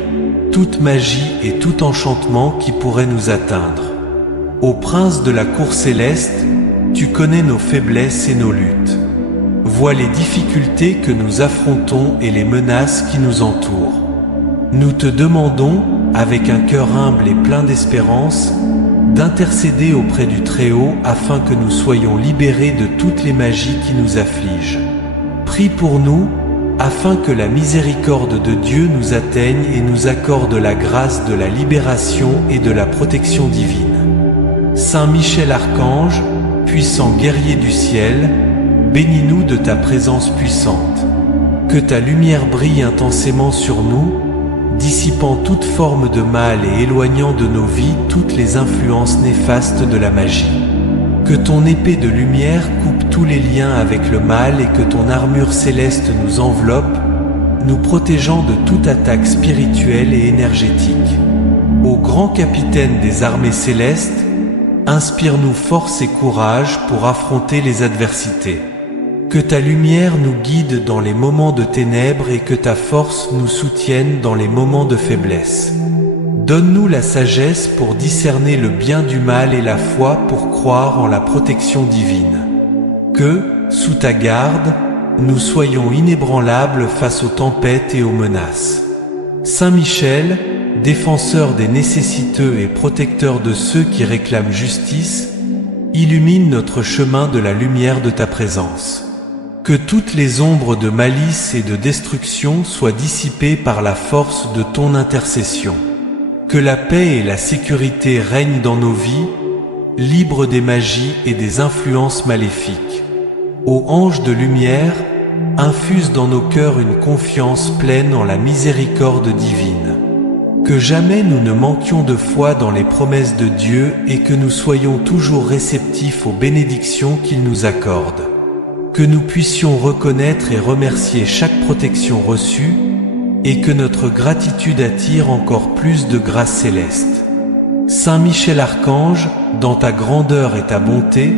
toute magie et tout enchantement qui pourrait nous atteindre. Ô Prince de la cour céleste, tu connais nos faiblesses et nos luttes. Vois les difficultés que nous affrontons et les menaces qui nous entourent. Nous te demandons, avec un cœur humble et plein d'espérance, d'intercéder auprès du Très-Haut afin que nous soyons libérés de toutes les magies qui nous affligent. Prie pour nous, afin que la miséricorde de Dieu nous atteigne et nous accorde la grâce de la libération et de la protection divine. Saint Michel Archange, puissant guerrier du ciel, bénis-nous de ta présence puissante. Que ta lumière brille intensément sur nous, dissipant toute forme de mal et éloignant de nos vies toutes les influences néfastes de la magie. Que ton épée de lumière coupe tous les liens avec le mal et que ton armure céleste nous enveloppe, nous protégeant de toute attaque spirituelle et énergétique. Ô grand capitaine des armées célestes, inspire-nous force et courage pour affronter les adversités. Que ta lumière nous guide dans les moments de ténèbres et que ta force nous soutienne dans les moments de faiblesse. Donne-nous la sagesse pour discerner le bien du mal et la foi pour croire en la protection divine. Que, sous ta garde, nous soyons inébranlables face aux tempêtes et aux menaces. Saint Michel, défenseur des nécessiteux et protecteur de ceux qui réclament justice, illumine notre chemin de la lumière de ta présence. Que toutes les ombres de malice et de destruction soient dissipées par la force de ton intercession. Que la paix et la sécurité règnent dans nos vies, libres des magies et des influences maléfiques. Ô ange de lumière, infuse dans nos cœurs une confiance pleine en la miséricorde divine. Que jamais nous ne manquions de foi dans les promesses de Dieu et que nous soyons toujours réceptifs aux bénédictions qu'il nous accorde. Que nous puissions reconnaître et remercier chaque protection reçue, et que notre gratitude attire encore plus de grâce céleste. Saint Michel Archange, dans ta grandeur et ta bonté,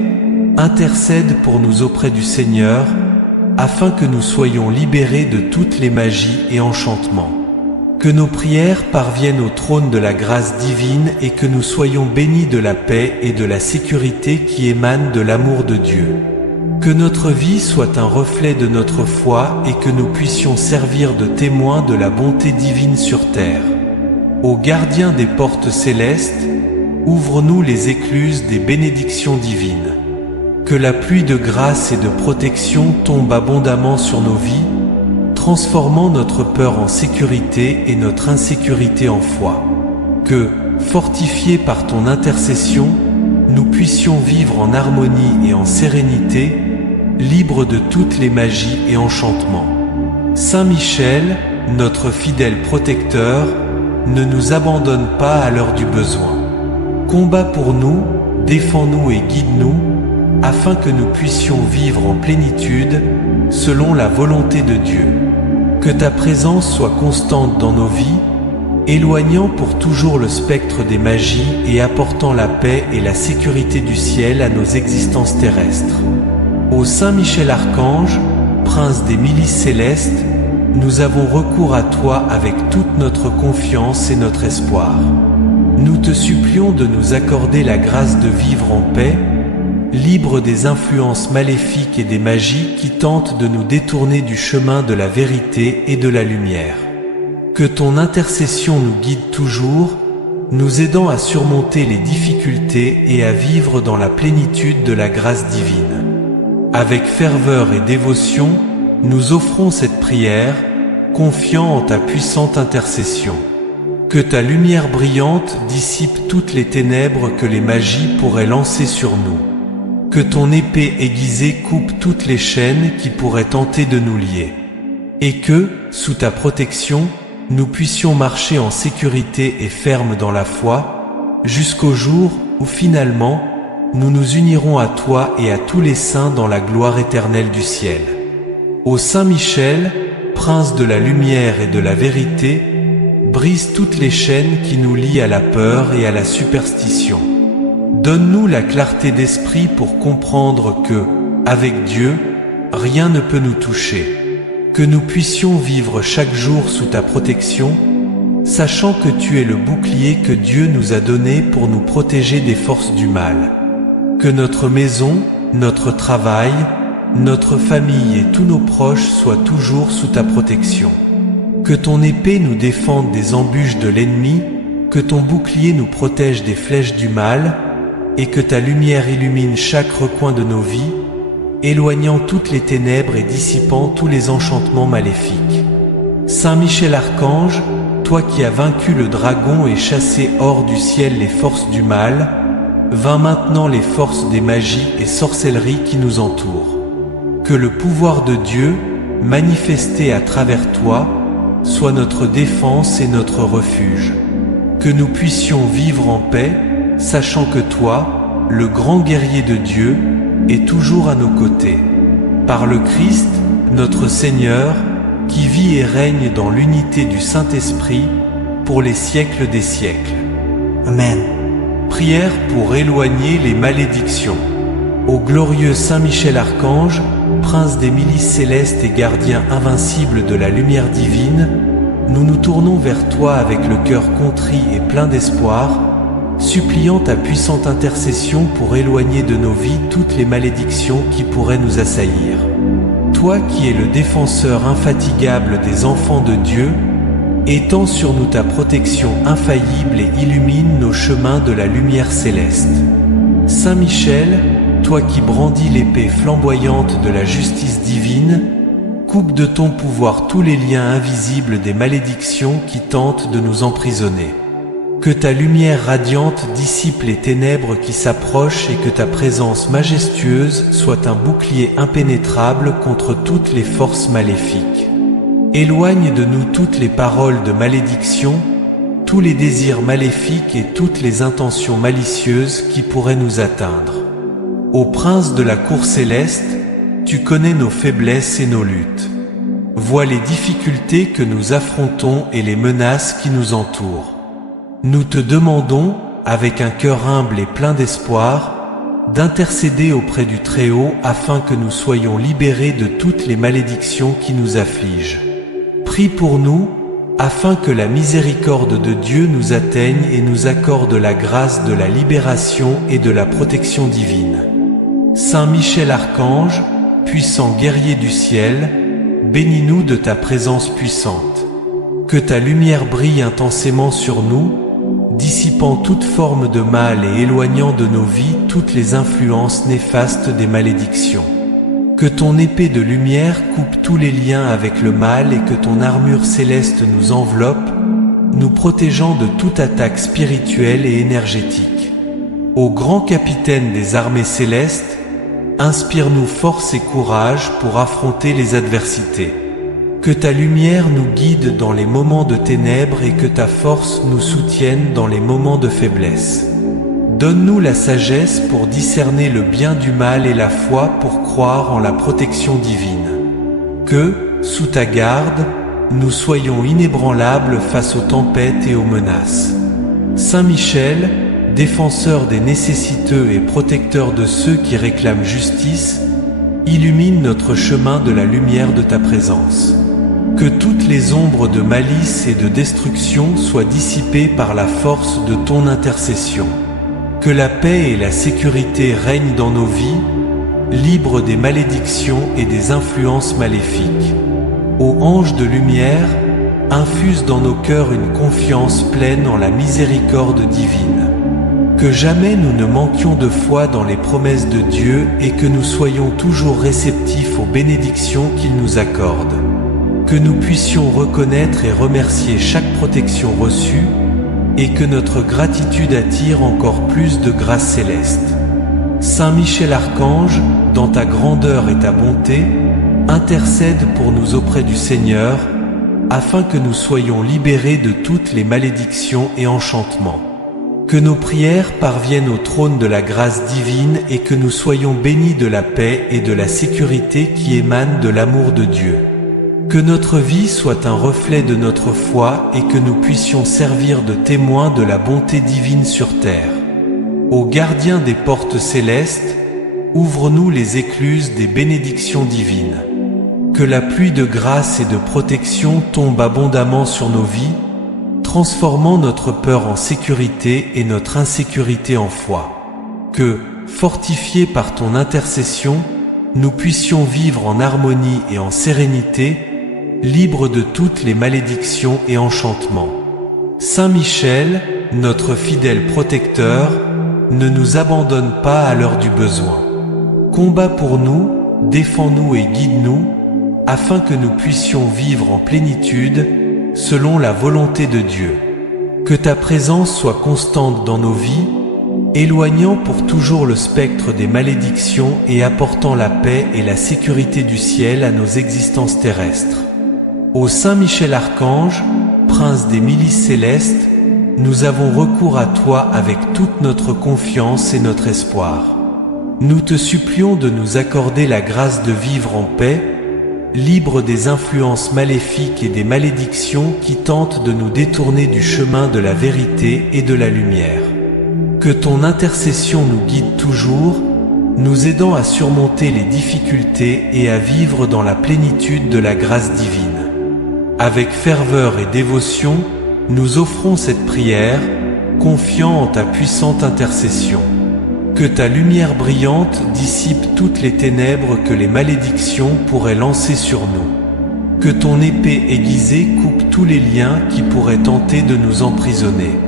intercède pour nous auprès du Seigneur, afin que nous soyons libérés de toutes les magies et enchantements. Que nos prières parviennent au trône de la grâce divine et que nous soyons bénis de la paix et de la sécurité qui émanent de l'amour de Dieu. Que notre vie soit un reflet de notre foi et que nous puissions servir de témoins de la bonté divine sur terre. Ô gardien des portes célestes, ouvre-nous les écluses des bénédictions divines. Que la pluie de grâce et de protection tombe abondamment sur nos vies, transformant notre peur en sécurité et notre insécurité en foi. Que, fortifiés par ton intercession, nous puissions vivre en harmonie et en sérénité, libres de toutes les magies et enchantements. Saint Michel, notre fidèle protecteur, ne nous abandonne pas à l'heure du besoin. Combat pour nous, défends-nous et guide-nous, afin que nous puissions vivre en plénitude, selon la volonté de Dieu. Que ta présence soit constante dans nos vies, éloignant pour toujours le spectre des magies et apportant la paix et la sécurité du ciel à nos existences terrestres. Ô Saint Michel Archange, prince des milices célestes, nous avons recours à toi avec toute notre confiance et notre espoir. Nous te supplions de nous accorder la grâce de vivre en paix, libre des influences maléfiques et des magies qui tentent de nous détourner du chemin de la vérité et de la lumière. Que ton intercession nous guide toujours, nous aidant à surmonter les difficultés et à vivre dans la plénitude de la grâce divine. Avec ferveur et dévotion, nous offrons cette prière, confiants en ta puissante intercession. Que ta lumière brillante dissipe toutes les ténèbres que les magies pourraient lancer sur nous. Que ton épée aiguisée coupe toutes les chaînes qui pourraient tenter de nous lier. Et que, sous ta protection, nous puissions marcher en sécurité et ferme dans la foi, jusqu'au jour où finalement, nous nous unirons à toi et à tous les saints dans la gloire éternelle du ciel. Ô Saint Michel, prince de la lumière et de la vérité, brise toutes les chaînes qui nous lient à la peur et à la superstition. Donne-nous la clarté d'esprit pour comprendre que, avec Dieu, rien ne peut nous toucher. Que nous puissions vivre chaque jour sous ta protection, sachant que tu es le bouclier que Dieu nous a donné pour nous protéger des forces du mal. Que notre maison, notre travail, notre famille et tous nos proches soient toujours sous ta protection. Que ton épée nous défende des embûches de l'ennemi, que ton bouclier nous protège des flèches du mal, et que ta lumière illumine chaque recoin de nos vies, éloignant toutes les ténèbres et dissipant tous les enchantements maléfiques. Saint Michel Archange, toi qui as vaincu le dragon et chassé hors du ciel les forces du mal, vainc maintenant les forces des magies et sorcelleries qui nous entourent. Que le pouvoir de Dieu, manifesté à travers toi, soit notre défense et notre refuge. Que nous puissions vivre en paix, sachant que toi, le grand guerrier de Dieu, est toujours à nos côtés. Par le Christ, notre Seigneur, qui vit et règne dans l'unité du Saint-Esprit, pour les siècles des siècles. Amen. Prière pour éloigner les malédictions. Ô glorieux Saint Michel Archange, prince des milices célestes et gardien invincible de la lumière divine, nous nous tournons vers toi avec le cœur contrit et plein d'espoir, suppliant ta puissante intercession pour éloigner de nos vies toutes les malédictions qui pourraient nous assaillir. Toi qui es le défenseur infatigable des enfants de Dieu, étends sur nous ta protection infaillible et illumine nos chemins de la lumière céleste. Saint Michel, toi qui brandis l'épée flamboyante de la justice divine, coupe de ton pouvoir tous les liens invisibles des malédictions qui tentent de nous emprisonner. Que ta lumière radiante dissipe les ténèbres qui s'approchent et que ta présence majestueuse soit un bouclier impénétrable contre toutes les forces maléfiques. Éloigne de nous toutes les paroles de malédiction, tous les désirs maléfiques et toutes les intentions malicieuses qui pourraient nous atteindre. Ô prince de la cour céleste, tu connais nos faiblesses et nos luttes. Vois les difficultés que nous affrontons et les menaces qui nous entourent. Nous te demandons, avec un cœur humble et plein d'espoir, d'intercéder auprès du Très-Haut afin que nous soyons libérés de toutes les malédictions qui nous affligent. Prie pour nous, afin que la miséricorde de Dieu nous atteigne et nous accorde la grâce de la libération et de la protection divine. Saint Michel Archange, puissant guerrier du ciel, bénis-nous de ta présence puissante. Que ta lumière brille intensément sur nous, dissipant toute forme de mal et éloignant de nos vies toutes les influences néfastes des malédictions. Que ton épée de lumière coupe tous les liens avec le mal et que ton armure céleste nous enveloppe, nous protégeant de toute attaque spirituelle et énergétique. Ô grand capitaine des armées célestes, inspire-nous force et courage pour affronter les adversités. Que ta lumière nous guide dans les moments de ténèbres et que ta force nous soutienne dans les moments de faiblesse. Donne-nous la sagesse pour discerner le bien du mal et la foi pour croire en la protection divine. Que, sous ta garde, nous soyons inébranlables face aux tempêtes et aux menaces. Saint Michel, défenseur des nécessiteux et protecteur de ceux qui réclament justice, illumine notre chemin de la lumière de ta présence. Que toutes les ombres de malice et de destruction soient dissipées par la force de ton intercession. Que la paix et la sécurité règnent dans nos vies, libres des malédictions et des influences maléfiques. Ô ange de lumière, infuse dans nos cœurs une confiance pleine en la miséricorde divine. Que jamais nous ne manquions de foi dans les promesses de Dieu et que nous soyons toujours réceptifs aux bénédictions qu'il nous accorde. Que nous puissions reconnaître et remercier chaque protection reçue et que notre gratitude attire encore plus de grâce céleste. Saint Michel Archange, dans ta grandeur et ta bonté, intercède pour nous auprès du Seigneur, afin que nous soyons libérés de toutes les malédictions et enchantements. Que nos prières parviennent au trône de la grâce divine et que nous soyons bénis de la paix et de la sécurité qui émanent de l'amour de Dieu. Que notre vie soit un reflet de notre foi et que nous puissions servir de témoins de la bonté divine sur terre. Ô gardien des portes célestes, ouvre-nous les écluses des bénédictions divines. Que la pluie de grâce et de protection tombe abondamment sur nos vies, transformant notre peur en sécurité et notre insécurité en foi. Que, fortifiés par ton intercession, nous puissions vivre en harmonie et en sérénité, libres de toutes les malédictions et enchantements. Saint Michel, notre fidèle protecteur, ne nous abandonne pas à l'heure du besoin. Combat pour nous, défends-nous et guide-nous, afin que nous puissions vivre en plénitude, selon la volonté de Dieu. Que ta présence soit constante dans nos vies, éloignant pour toujours le spectre des malédictions et apportant la paix et la sécurité du ciel à nos existences terrestres. Ô Saint Michel Archange, prince des milices célestes, nous avons recours à toi avec toute notre confiance et notre espoir. Nous te supplions de nous accorder la grâce de vivre en paix, libre des influences maléfiques et des malédictions qui tentent de nous détourner du chemin de la vérité et de la lumière. Que ton intercession nous guide toujours, nous aidant à surmonter les difficultés et à vivre dans la plénitude de la grâce divine. Avec ferveur et dévotion, nous offrons cette prière, confiants en ta puissante intercession. Que ta lumière brillante dissipe toutes les ténèbres que les malédictions pourraient lancer sur nous. Que ton épée aiguisée coupe tous les liens qui pourraient tenter de nous emprisonner.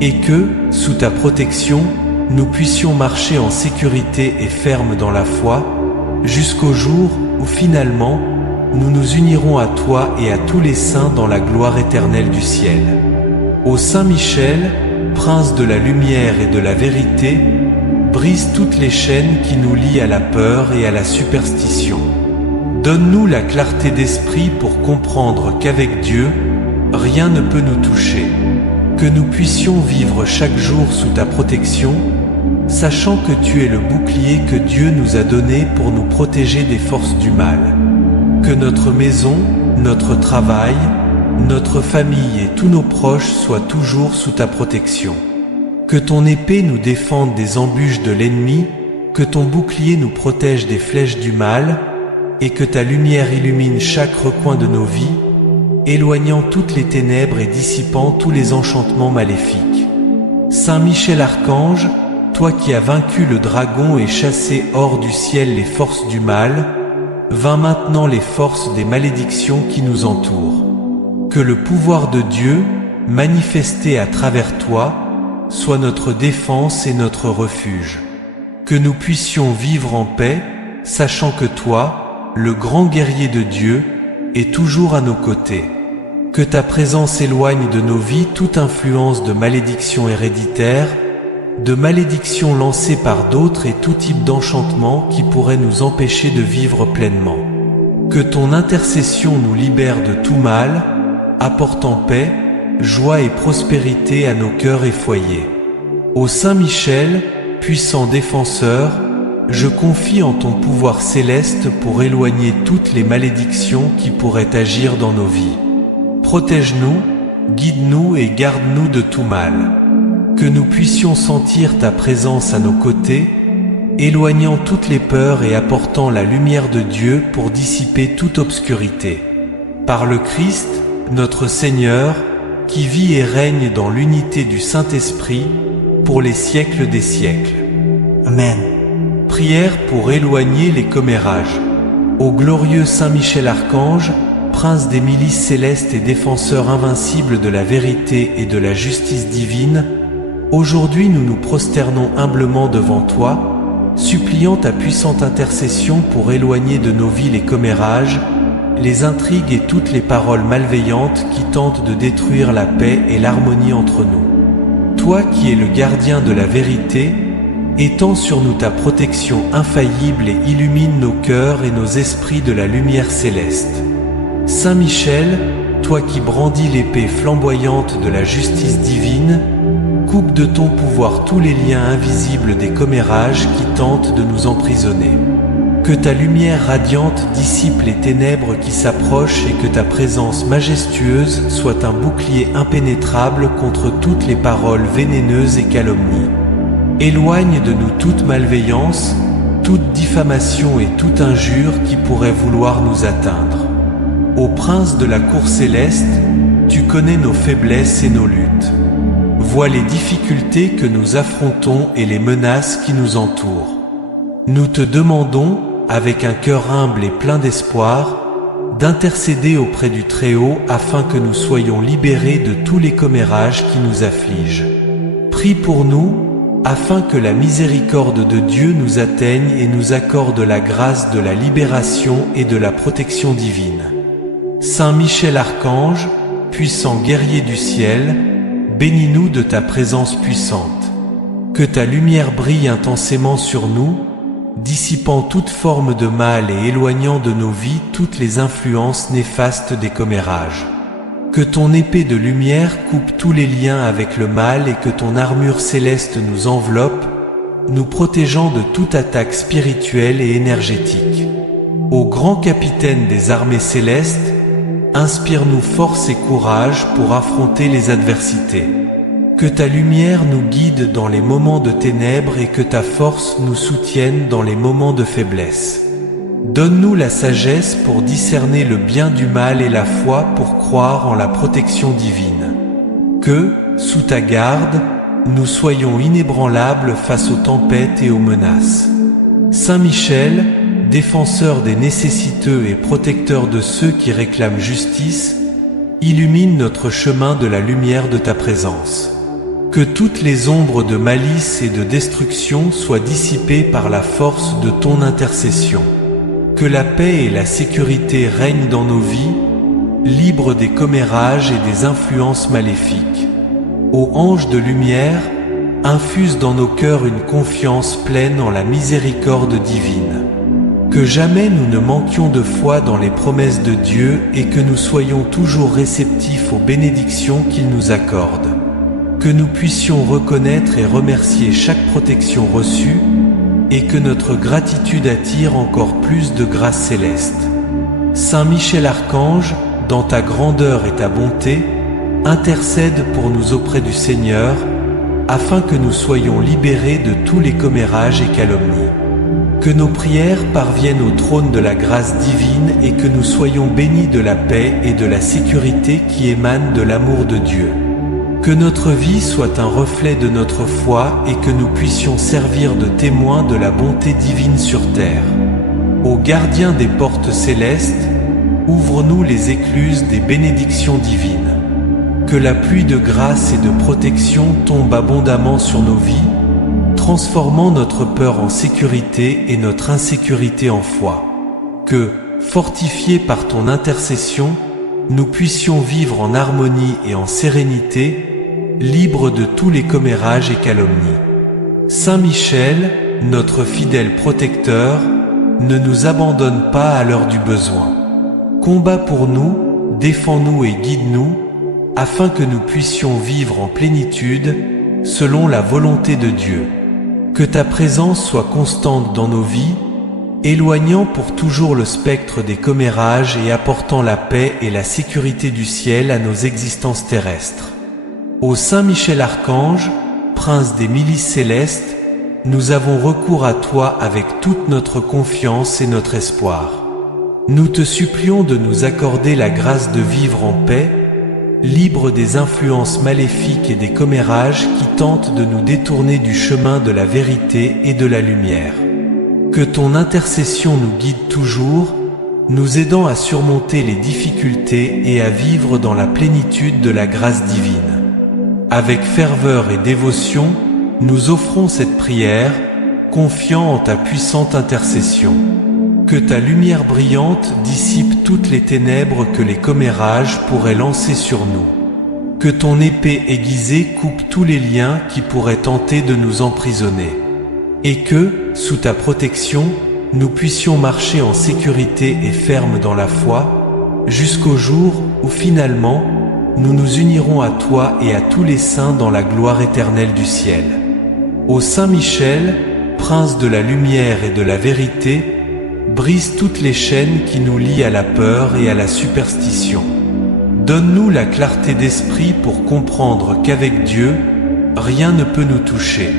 Et que, sous ta protection, nous puissions marcher en sécurité et ferme dans la foi, jusqu'au jour où finalement, nous nous unirons à toi et à tous les saints dans la gloire éternelle du ciel. Ô Saint Michel, prince de la lumière et de la vérité, brise toutes les chaînes qui nous lient à la peur et à la superstition. Donne-nous la clarté d'esprit pour comprendre qu'avec Dieu, rien ne peut nous toucher. Que nous puissions vivre chaque jour sous ta protection, sachant que tu es le bouclier que Dieu nous a donné pour nous protéger des forces du mal. Que notre maison, notre travail, notre famille et tous nos proches soient toujours sous ta protection. Que ton épée nous défende des embûches de l'ennemi, que ton bouclier nous protège des flèches du mal, et que ta lumière illumine chaque recoin de nos vies, éloignant toutes les ténèbres et dissipant tous les enchantements maléfiques. Saint Michel Archange, toi qui as vaincu le dragon et chassé hors du ciel les forces du mal, vains maintenant les forces des malédictions qui nous entourent. Que le pouvoir de Dieu, manifesté à travers toi, soit notre défense et notre refuge. Que nous puissions vivre en paix, sachant que toi, le grand guerrier de Dieu, es toujours à nos côtés. Que ta présence éloigne de nos vies toute influence de malédiction héréditaire, de malédictions lancées par d'autres et tout type d'enchantement qui pourrait nous empêcher de vivre pleinement. Que ton intercession nous libère de tout mal, apportant paix, joie et prospérité à nos cœurs et foyers. Ô Saint Michel, puissant défenseur, je confie en ton pouvoir céleste pour éloigner toutes les malédictions qui pourraient agir dans nos vies. Protège-nous, guide-nous et garde-nous de tout mal. Que nous puissions sentir ta présence à nos côtés, éloignant toutes les peurs et apportant la lumière de Dieu pour dissiper toute obscurité. Par le Christ, notre Seigneur, qui vit et règne dans l'unité du Saint-Esprit, pour les siècles des siècles. Amen. Prière pour éloigner les commérages. Ô glorieux Saint Michel Archange, prince des milices célestes et défenseur invincible de la vérité et de la justice divine, aujourd'hui nous nous prosternons humblement devant toi, suppliant ta puissante intercession pour éloigner de nos vies les commérages, les intrigues et toutes les paroles malveillantes qui tentent de détruire la paix et l'harmonie entre nous. Toi qui es le gardien de la vérité, étends sur nous ta protection infaillible et illumine nos cœurs et nos esprits de la lumière céleste. Saint Michel, toi qui brandis l'épée flamboyante de la justice divine, coupe de ton pouvoir tous les liens invisibles des commérages qui tentent de nous emprisonner. Que ta lumière radiante dissipe les ténèbres qui s'approchent et que ta présence majestueuse soit un bouclier impénétrable contre toutes les paroles vénéneuses et calomnies. Éloigne de nous toute malveillance, toute diffamation et toute injure qui pourrait vouloir nous atteindre. Ô prince de la cour céleste, tu connais nos faiblesses et nos luttes. Vois les difficultés que nous affrontons et les menaces qui nous entourent. Nous te demandons, avec un cœur humble et plein d'espoir, d'intercéder auprès du Très-Haut afin que nous soyons libérés de tous les commérages qui nous affligent. Prie pour nous, afin que la miséricorde de Dieu nous atteigne et nous accorde la grâce de la libération et de la protection divine. Saint Michel Archange, puissant guerrier du ciel, bénis-nous de ta présence puissante. Que ta lumière brille intensément sur nous, dissipant toute forme de mal et éloignant de nos vies toutes les influences néfastes des commérages. Que ton épée de lumière coupe tous les liens avec le mal et que ton armure céleste nous enveloppe, nous protégeant de toute attaque spirituelle et énergétique. Ô grand capitaine des armées célestes, inspire-nous force et courage pour affronter les adversités. Que ta lumière nous guide dans les moments de ténèbres et que ta force nous soutienne dans les moments de faiblesse. Donne-nous la sagesse pour discerner le bien du mal et la foi pour croire en la protection divine. Que, sous ta garde, nous soyons inébranlables face aux tempêtes et aux menaces. Saint Michel, défenseur des nécessiteux et protecteur de ceux qui réclament justice, illumine notre chemin de la lumière de ta présence. Que toutes les ombres de malice et de destruction soient dissipées par la force de ton intercession. Que la paix et la sécurité règnent dans nos vies, libres des commérages et des influences maléfiques. Ô ange de lumière, infuse dans nos cœurs une confiance pleine en la miséricorde divine. Que jamais nous ne manquions de foi dans les promesses de Dieu et que nous soyons toujours réceptifs aux bénédictions qu'il nous accorde. Que nous puissions reconnaître et remercier chaque protection reçue et que notre gratitude attire encore plus de grâce céleste. Saint Michel Archange, dans ta grandeur et ta bonté, intercède pour nous auprès du Seigneur, afin que nous soyons libérés de tous les commérages et calomnies. Que nos prières parviennent au trône de la grâce divine et que nous soyons bénis de la paix et de la sécurité qui émanent de l'amour de Dieu. Que notre vie soit un reflet de notre foi et que nous puissions servir de témoins de la bonté divine sur terre. Ô gardien des portes célestes, ouvre-nous les écluses des bénédictions divines. Que la pluie de grâce et de protection tombe abondamment sur nos vies, transformant notre peur en sécurité et notre insécurité en foi. Que, fortifiés par ton intercession, nous puissions vivre en harmonie et en sérénité, libres de tous les commérages et calomnies. Saint Michel, notre fidèle protecteur, ne nous abandonne pas à l'heure du besoin. Combat pour nous, défends-nous et guide-nous, afin que nous puissions vivre en plénitude, selon la volonté de Dieu. Que ta présence soit constante dans nos vies, éloignant pour toujours le spectre des commérages et apportant la paix et la sécurité du ciel à nos existences terrestres. Ô Saint Michel Archange, prince des milices célestes, nous avons recours à toi avec toute notre confiance et notre espoir. Nous te supplions de nous accorder la grâce de vivre en paix, libre des influences maléfiques et des commérages qui tentent de nous détourner du chemin de la vérité et de la lumière. Que ton intercession nous guide toujours, nous aidant à surmonter les difficultés et à vivre dans la plénitude de la grâce divine. Avec ferveur et dévotion, nous offrons cette prière, confiants en ta puissante intercession. Que ta lumière brillante dissipe toutes les ténèbres que les commérages pourraient lancer sur nous. Que ton épée aiguisée coupe tous les liens qui pourraient tenter de nous emprisonner. Et que, sous ta protection, nous puissions marcher en sécurité et ferme dans la foi, jusqu'au jour où finalement, nous nous unirons à toi et à tous les saints dans la gloire éternelle du ciel. Ô Saint Michel, prince de la lumière et de la vérité, brise toutes les chaînes qui nous lient à la peur et à la superstition. Donne-nous la clarté d'esprit pour comprendre qu'avec Dieu, rien ne peut nous toucher.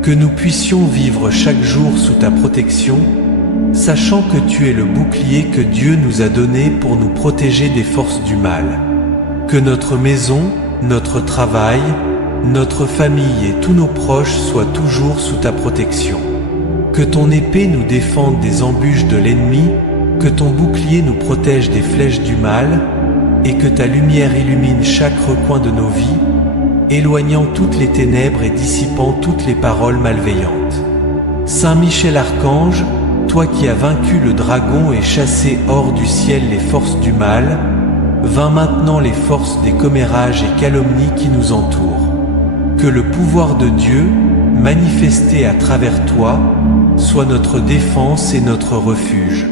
Que nous puissions vivre chaque jour sous ta protection, sachant que tu es le bouclier que Dieu nous a donné pour nous protéger des forces du mal. Que notre maison, notre travail, notre famille et tous nos proches soient toujours sous ta protection. Que ton épée nous défende des embûches de l'ennemi, que ton bouclier nous protège des flèches du mal, et que ta lumière illumine chaque recoin de nos vies, éloignant toutes les ténèbres et dissipant toutes les paroles malveillantes. Saint Michel Archange, toi qui as vaincu le dragon et chassé hors du ciel les forces du mal, vains maintenant les forces des commérages et calomnies qui nous entourent. Que le pouvoir de Dieu, manifesté à travers toi, soit notre défense et notre refuge.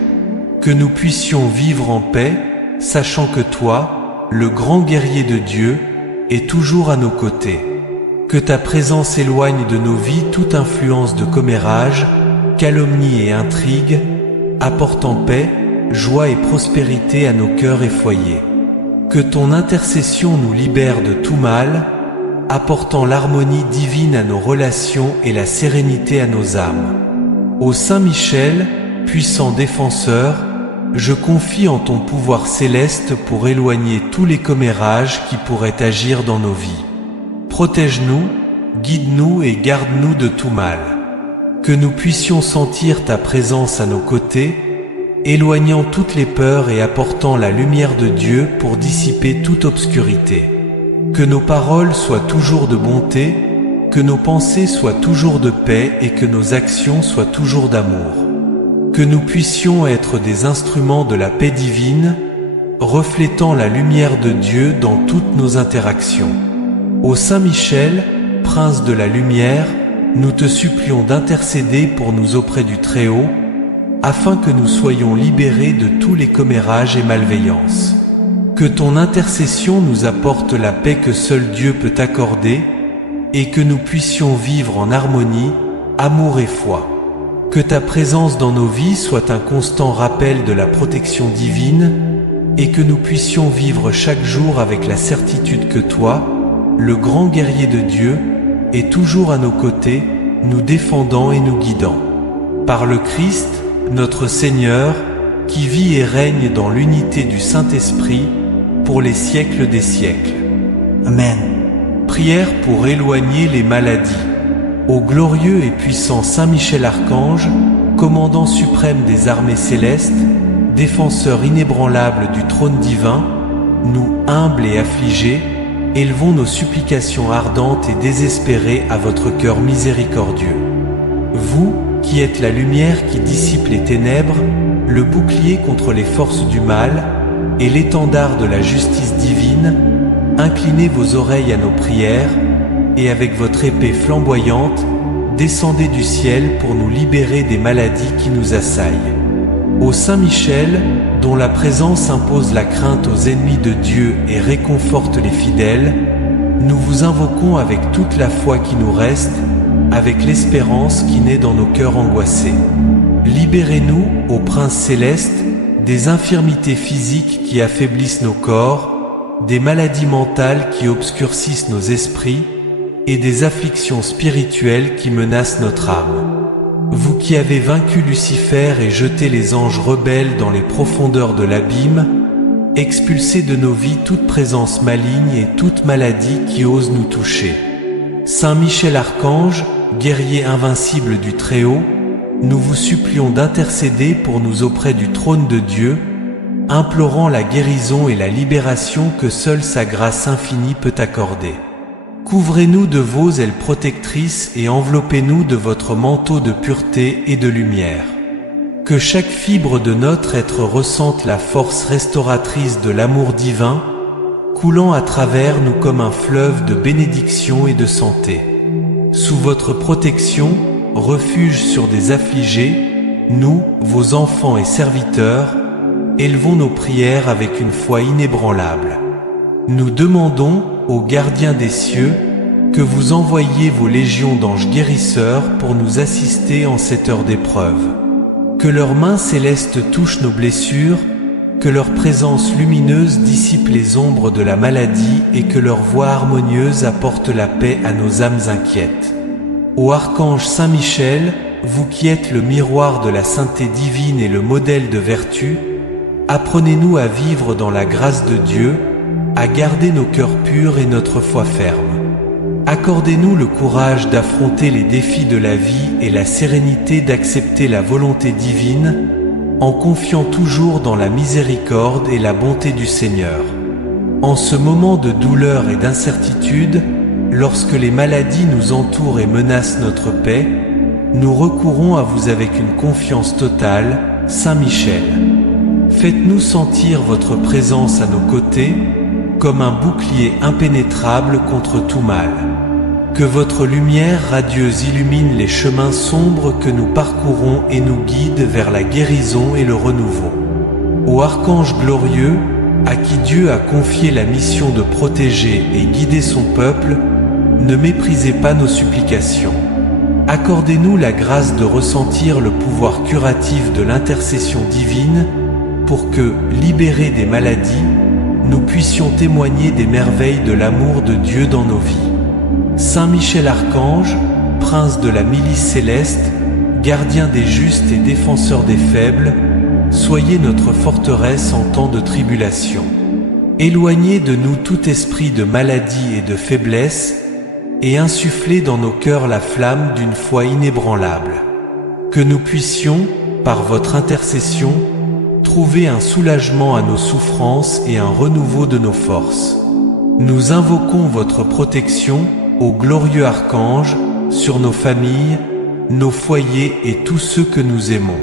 Que nous puissions vivre en paix, sachant que toi, le grand guerrier de Dieu, es toujours à nos côtés. Que ta présence éloigne de nos vies toute influence de commérage, calomnie et intrigue, apportant paix, joie et prospérité à nos cœurs et foyers. Que ton intercession nous libère de tout mal, apportant l'harmonie divine à nos relations et la sérénité à nos âmes. Ô Saint Michel, puissant défenseur, je confie en ton pouvoir céleste pour éloigner tous les commérages qui pourraient agir dans nos vies. Protège-nous, guide-nous et garde-nous de tout mal. Que nous puissions sentir ta présence à nos côtés, éloignant toutes les peurs et apportant la lumière de Dieu pour dissiper toute obscurité. Que nos paroles soient toujours de bonté, que nos pensées soient toujours de paix et que nos actions soient toujours d'amour. Que nous puissions être des instruments de la paix divine, reflétant la lumière de Dieu dans toutes nos interactions. Ô Saint Michel, prince de la lumière, nous te supplions d'intercéder pour nous auprès du Très-Haut, afin que nous soyons libérés de tous les commérages et malveillances. Que ton intercession nous apporte la paix que seul Dieu peut accorder, et que nous puissions vivre en harmonie, amour et foi. Que ta présence dans nos vies soit un constant rappel de la protection divine, et que nous puissions vivre chaque jour avec la certitude que toi, le grand guerrier de Dieu, est toujours à nos côtés, nous défendant et nous guidant. Par le Christ, notre Seigneur, qui vit et règne dans l'unité du Saint-Esprit, pour les siècles des siècles. Amen. Prière pour éloigner les maladies. Ô glorieux et puissant Saint Michel Archange, commandant suprême des armées célestes, défenseur inébranlable du trône divin, nous, humbles et affligés, élevons nos supplications ardentes et désespérées à votre cœur miséricordieux. Vous, qui êtes la lumière qui dissipe les ténèbres, le bouclier contre les forces du mal, et l'étendard de la justice divine, inclinez vos oreilles à nos prières, et avec votre épée flamboyante, descendez du ciel pour nous libérer des maladies qui nous assaillent. Ô Saint Michel, dont la présence impose la crainte aux ennemis de Dieu et réconforte les fidèles, nous vous invoquons avec toute la foi qui nous reste, avec l'espérance qui naît dans nos cœurs angoissés. Libérez-nous, ô Prince céleste, des infirmités physiques qui affaiblissent nos corps, des maladies mentales qui obscurcissent nos esprits, et des afflictions spirituelles qui menacent notre âme. Vous qui avez vaincu Lucifer et jeté les anges rebelles dans les profondeurs de l'abîme, expulsez de nos vies toute présence maligne et toute maladie qui ose nous toucher. Saint Michel Archange, guerrier invincible du Très-Haut, nous vous supplions d'intercéder pour nous auprès du trône de Dieu, implorant la guérison et la libération que seule sa grâce infinie peut accorder. Couvrez-nous de vos ailes protectrices et enveloppez-nous de votre manteau de pureté et de lumière. Que chaque fibre de notre être ressente la force restauratrice de l'amour divin, coulant à travers nous comme un fleuve de bénédiction et de santé. Sous votre protection, refuge sur des affligés, nous, vos enfants et serviteurs, élevons nos prières avec une foi inébranlable. Nous demandons, ô gardien des cieux, que vous envoyiez vos légions d'anges guérisseurs pour nous assister en cette heure d'épreuve. Que leurs mains célestes touchent nos blessures, que leur présence lumineuse dissipe les ombres de la maladie et que leur voix harmonieuse apporte la paix à nos âmes inquiètes. Ô Archange Saint Michel, vous qui êtes le miroir de la sainteté divine et le modèle de vertu, apprenez-nous à vivre dans la grâce de Dieu, à garder nos cœurs purs et notre foi ferme. Accordez-nous le courage d'affronter les défis de la vie et la sérénité d'accepter la volonté divine, en confiant toujours dans la miséricorde et la bonté du Seigneur. En ce moment de douleur et d'incertitude, lorsque les maladies nous entourent et menacent notre paix, nous recourons à vous avec une confiance totale, Saint Michel. Faites-nous sentir votre présence à nos côtés, comme un bouclier impénétrable contre tout mal. Que votre lumière radieuse illumine les chemins sombres que nous parcourons et nous guide vers la guérison et le renouveau. Ô Archange glorieux, à qui Dieu a confié la mission de protéger et guider son peuple, ne méprisez pas nos supplications. Accordez-nous la grâce de ressentir le pouvoir curatif de l'intercession divine, pour que, libérés des maladies, nous puissions témoigner des merveilles de l'amour de Dieu dans nos vies. Saint Michel Archange, prince de la milice céleste, gardien des justes et défenseur des faibles, soyez notre forteresse en temps de tribulation. Éloignez de nous tout esprit de maladie et de faiblesse, et insufflez dans nos cœurs la flamme d'une foi inébranlable. Que nous puissions, par votre intercession, trouver un soulagement à nos souffrances et un renouveau de nos forces. Nous invoquons votre protection, ô glorieux Archange, sur nos familles, nos foyers et tous ceux que nous aimons.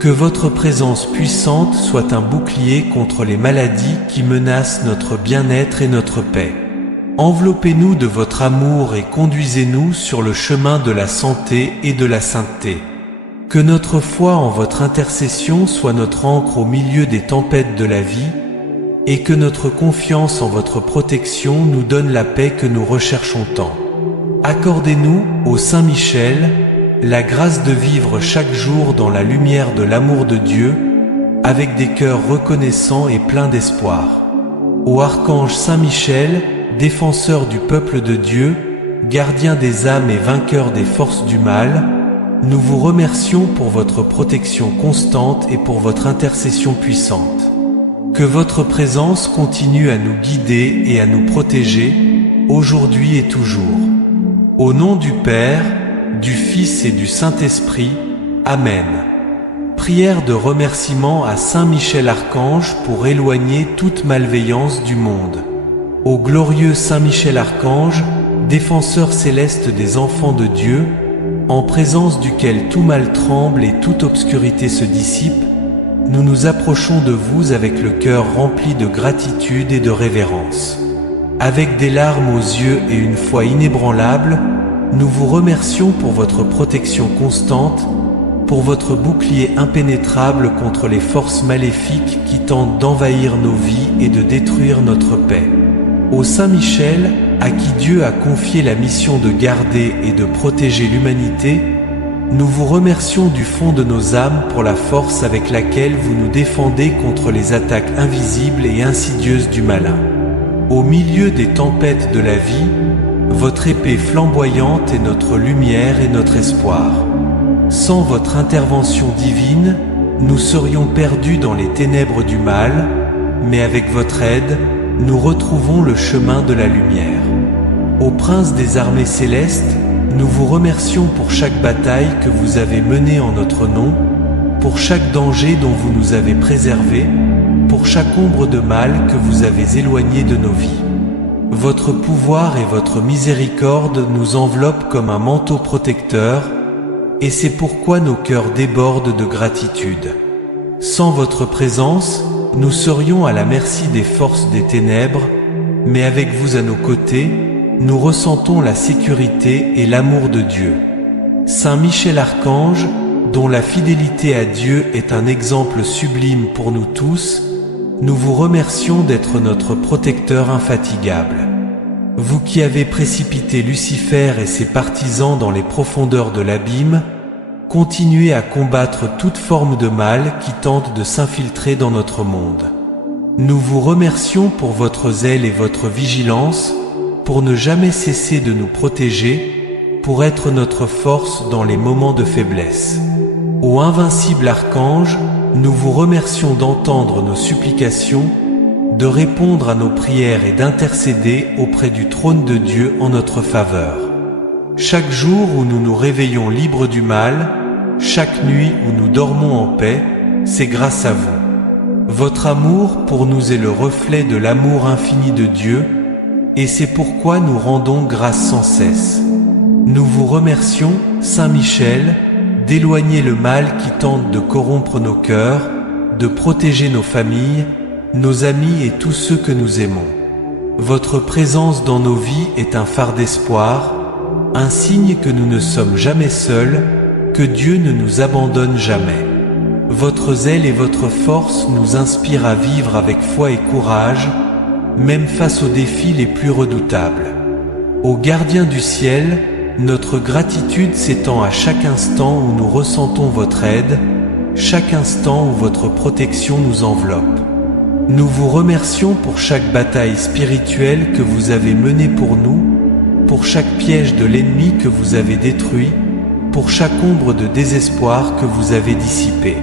Que votre présence puissante soit un bouclier contre les maladies qui menacent notre bien-être et notre paix. Enveloppez-nous de votre amour et conduisez-nous sur le chemin de la santé et de la sainteté. Que notre foi en votre intercession soit notre ancre au milieu des tempêtes de la vie, et que notre confiance en votre protection nous donne la paix que nous recherchons tant. Accordez-nous, ô Saint Michel, la grâce de vivre chaque jour dans la lumière de l'amour de Dieu, avec des cœurs reconnaissants et pleins d'espoir. Ô Archange Saint Michel, défenseur du peuple de Dieu, gardien des âmes et vainqueur des forces du mal, nous vous remercions pour votre protection constante et pour votre intercession puissante. Que votre présence continue à nous guider et à nous protéger, aujourd'hui et toujours. Au nom du Père, du Fils et du Saint-Esprit, Amen. Prière de remerciement à Saint Michel Archange pour éloigner toute malveillance du monde. Ô glorieux Saint Michel Archange, défenseur céleste des enfants de Dieu, en présence duquel tout mal tremble et toute obscurité se dissipe, nous nous approchons de vous avec le cœur rempli de gratitude et de révérence. Avec des larmes aux yeux et une foi inébranlable, nous vous remercions pour votre protection constante, pour votre bouclier impénétrable contre les forces maléfiques qui tentent d'envahir nos vies et de détruire notre paix. Ô Saint Michel, à qui Dieu a confié la mission de garder et de protéger l'humanité, nous vous remercions du fond de nos âmes pour la force avec laquelle vous nous défendez contre les attaques invisibles et insidieuses du malin. Au milieu des tempêtes de la vie, votre épée flamboyante est notre lumière et notre espoir. Sans votre intervention divine, nous serions perdus dans les ténèbres du mal, mais avec votre aide, nous retrouvons le chemin de la lumière. Ô Prince des armées célestes, nous vous remercions pour chaque bataille que vous avez menée en notre nom, pour chaque danger dont vous nous avez préservés, pour chaque ombre de mal que vous avez éloignée de nos vies. Votre pouvoir et votre miséricorde nous enveloppent comme un manteau protecteur, et c'est pourquoi nos cœurs débordent de gratitude. Sans votre présence, nous serions à la merci des forces des ténèbres, mais avec vous à nos côtés, nous ressentons la sécurité et l'amour de Dieu. Saint Michel Archange, dont la fidélité à Dieu est un exemple sublime pour nous tous, nous vous remercions d'être notre protecteur infatigable. Vous qui avez précipité Lucifer et ses partisans dans les profondeurs de l'abîme, continuez à combattre toute forme de mal qui tente de s'infiltrer dans notre monde. Nous vous remercions pour votre zèle et votre vigilance, pour ne jamais cesser de nous protéger, pour être notre force dans les moments de faiblesse. Ô invincible archange, nous vous remercions d'entendre nos supplications, de répondre à nos prières et d'intercéder auprès du trône de Dieu en notre faveur. Chaque jour où nous nous réveillons libres du mal, chaque nuit où nous dormons en paix, c'est grâce à vous. Votre amour pour nous est le reflet de l'amour infini de Dieu, et c'est pourquoi nous rendons grâce sans cesse. Nous vous remercions, Saint Michel, d'éloigner le mal qui tente de corrompre nos cœurs, de protéger nos familles, nos amis et tous ceux que nous aimons. Votre présence dans nos vies est un phare d'espoir, un signe que nous ne sommes jamais seuls, que Dieu ne nous abandonne jamais. Votre zèle et votre force nous inspirent à vivre avec foi et courage, même face aux défis les plus redoutables. Ô gardien du ciel, notre gratitude s'étend à chaque instant où nous ressentons votre aide, chaque instant où votre protection nous enveloppe. Nous vous remercions pour chaque bataille spirituelle que vous avez menée pour nous, pour chaque piège de l'ennemi que vous avez détruit, pour chaque ombre de désespoir que vous avez dissipée.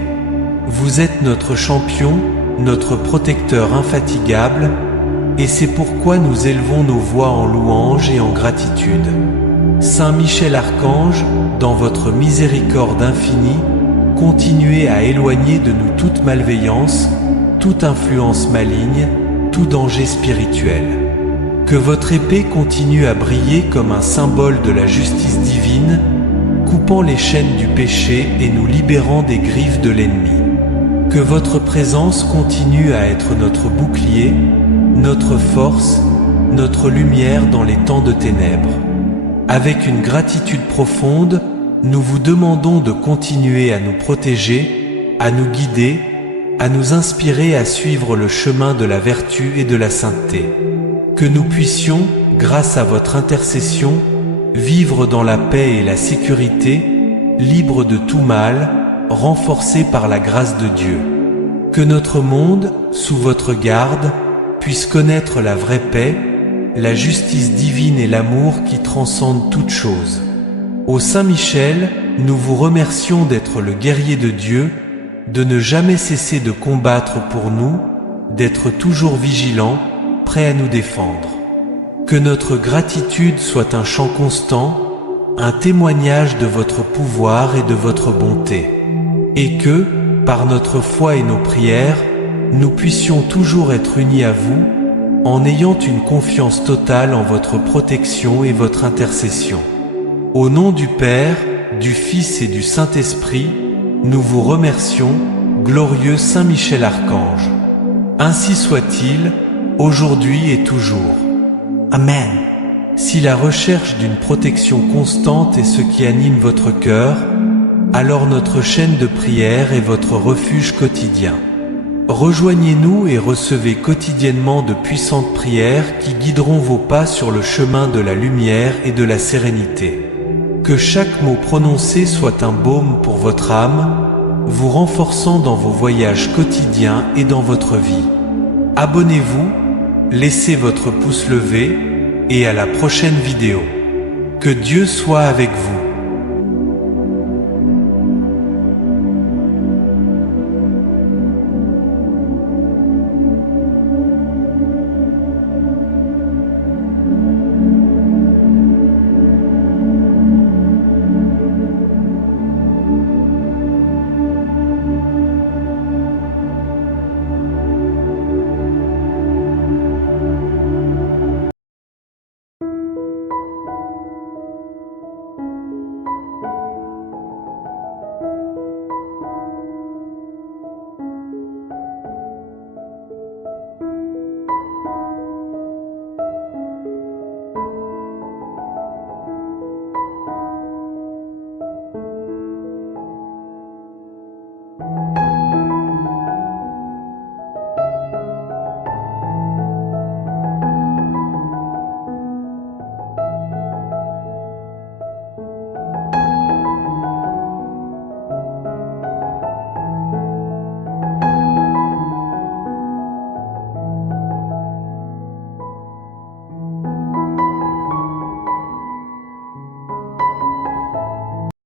Vous êtes notre champion, notre protecteur infatigable, et c'est pourquoi nous élevons nos voix en louange et en gratitude. Saint Michel Archange, dans votre miséricorde infinie, continuez à éloigner de nous toute malveillance, toute influence maligne, tout danger spirituel. Que votre épée continue à briller comme un symbole de la justice divine, coupant les chaînes du péché et nous libérant des griffes de l'ennemi. Que votre présence continue à être notre bouclier, notre force, notre lumière dans les temps de ténèbres. Avec une gratitude profonde, nous vous demandons de continuer à nous protéger, à nous guider, à nous inspirer à suivre le chemin de la vertu et de la sainteté. Que nous puissions, grâce à votre intercession, vivre dans la paix et la sécurité, libres de tout mal, renforcés par la grâce de Dieu. Que notre monde, sous votre garde, puisse connaître la vraie paix, la justice divine et l'amour qui transcendent toutes choses. Ô Saint Michel, nous vous remercions d'être le guerrier de Dieu, de ne jamais cesser de combattre pour nous, d'être toujours vigilant, prêt à nous défendre. Que notre gratitude soit un chant constant, un témoignage de votre pouvoir et de votre bonté. Et que, par notre foi et nos prières, nous puissions toujours être unis à vous, en ayant une confiance totale en votre protection et votre intercession. Au nom du Père, du Fils et du Saint-Esprit, nous vous remercions, glorieux Saint Michel Archange. Ainsi soit-il, aujourd'hui et toujours. Amen. Si la recherche d'une protection constante est ce qui anime votre cœur, alors notre chaîne de prière est votre refuge quotidien. Rejoignez-nous et recevez quotidiennement de puissantes prières qui guideront vos pas sur le chemin de la lumière et de la sérénité. Que chaque mot prononcé soit un baume pour votre âme, vous renforçant dans vos voyages quotidiens et dans votre vie. Abonnez-vous, laissez votre pouce levé, et à la prochaine vidéo. Que Dieu soit avec vous.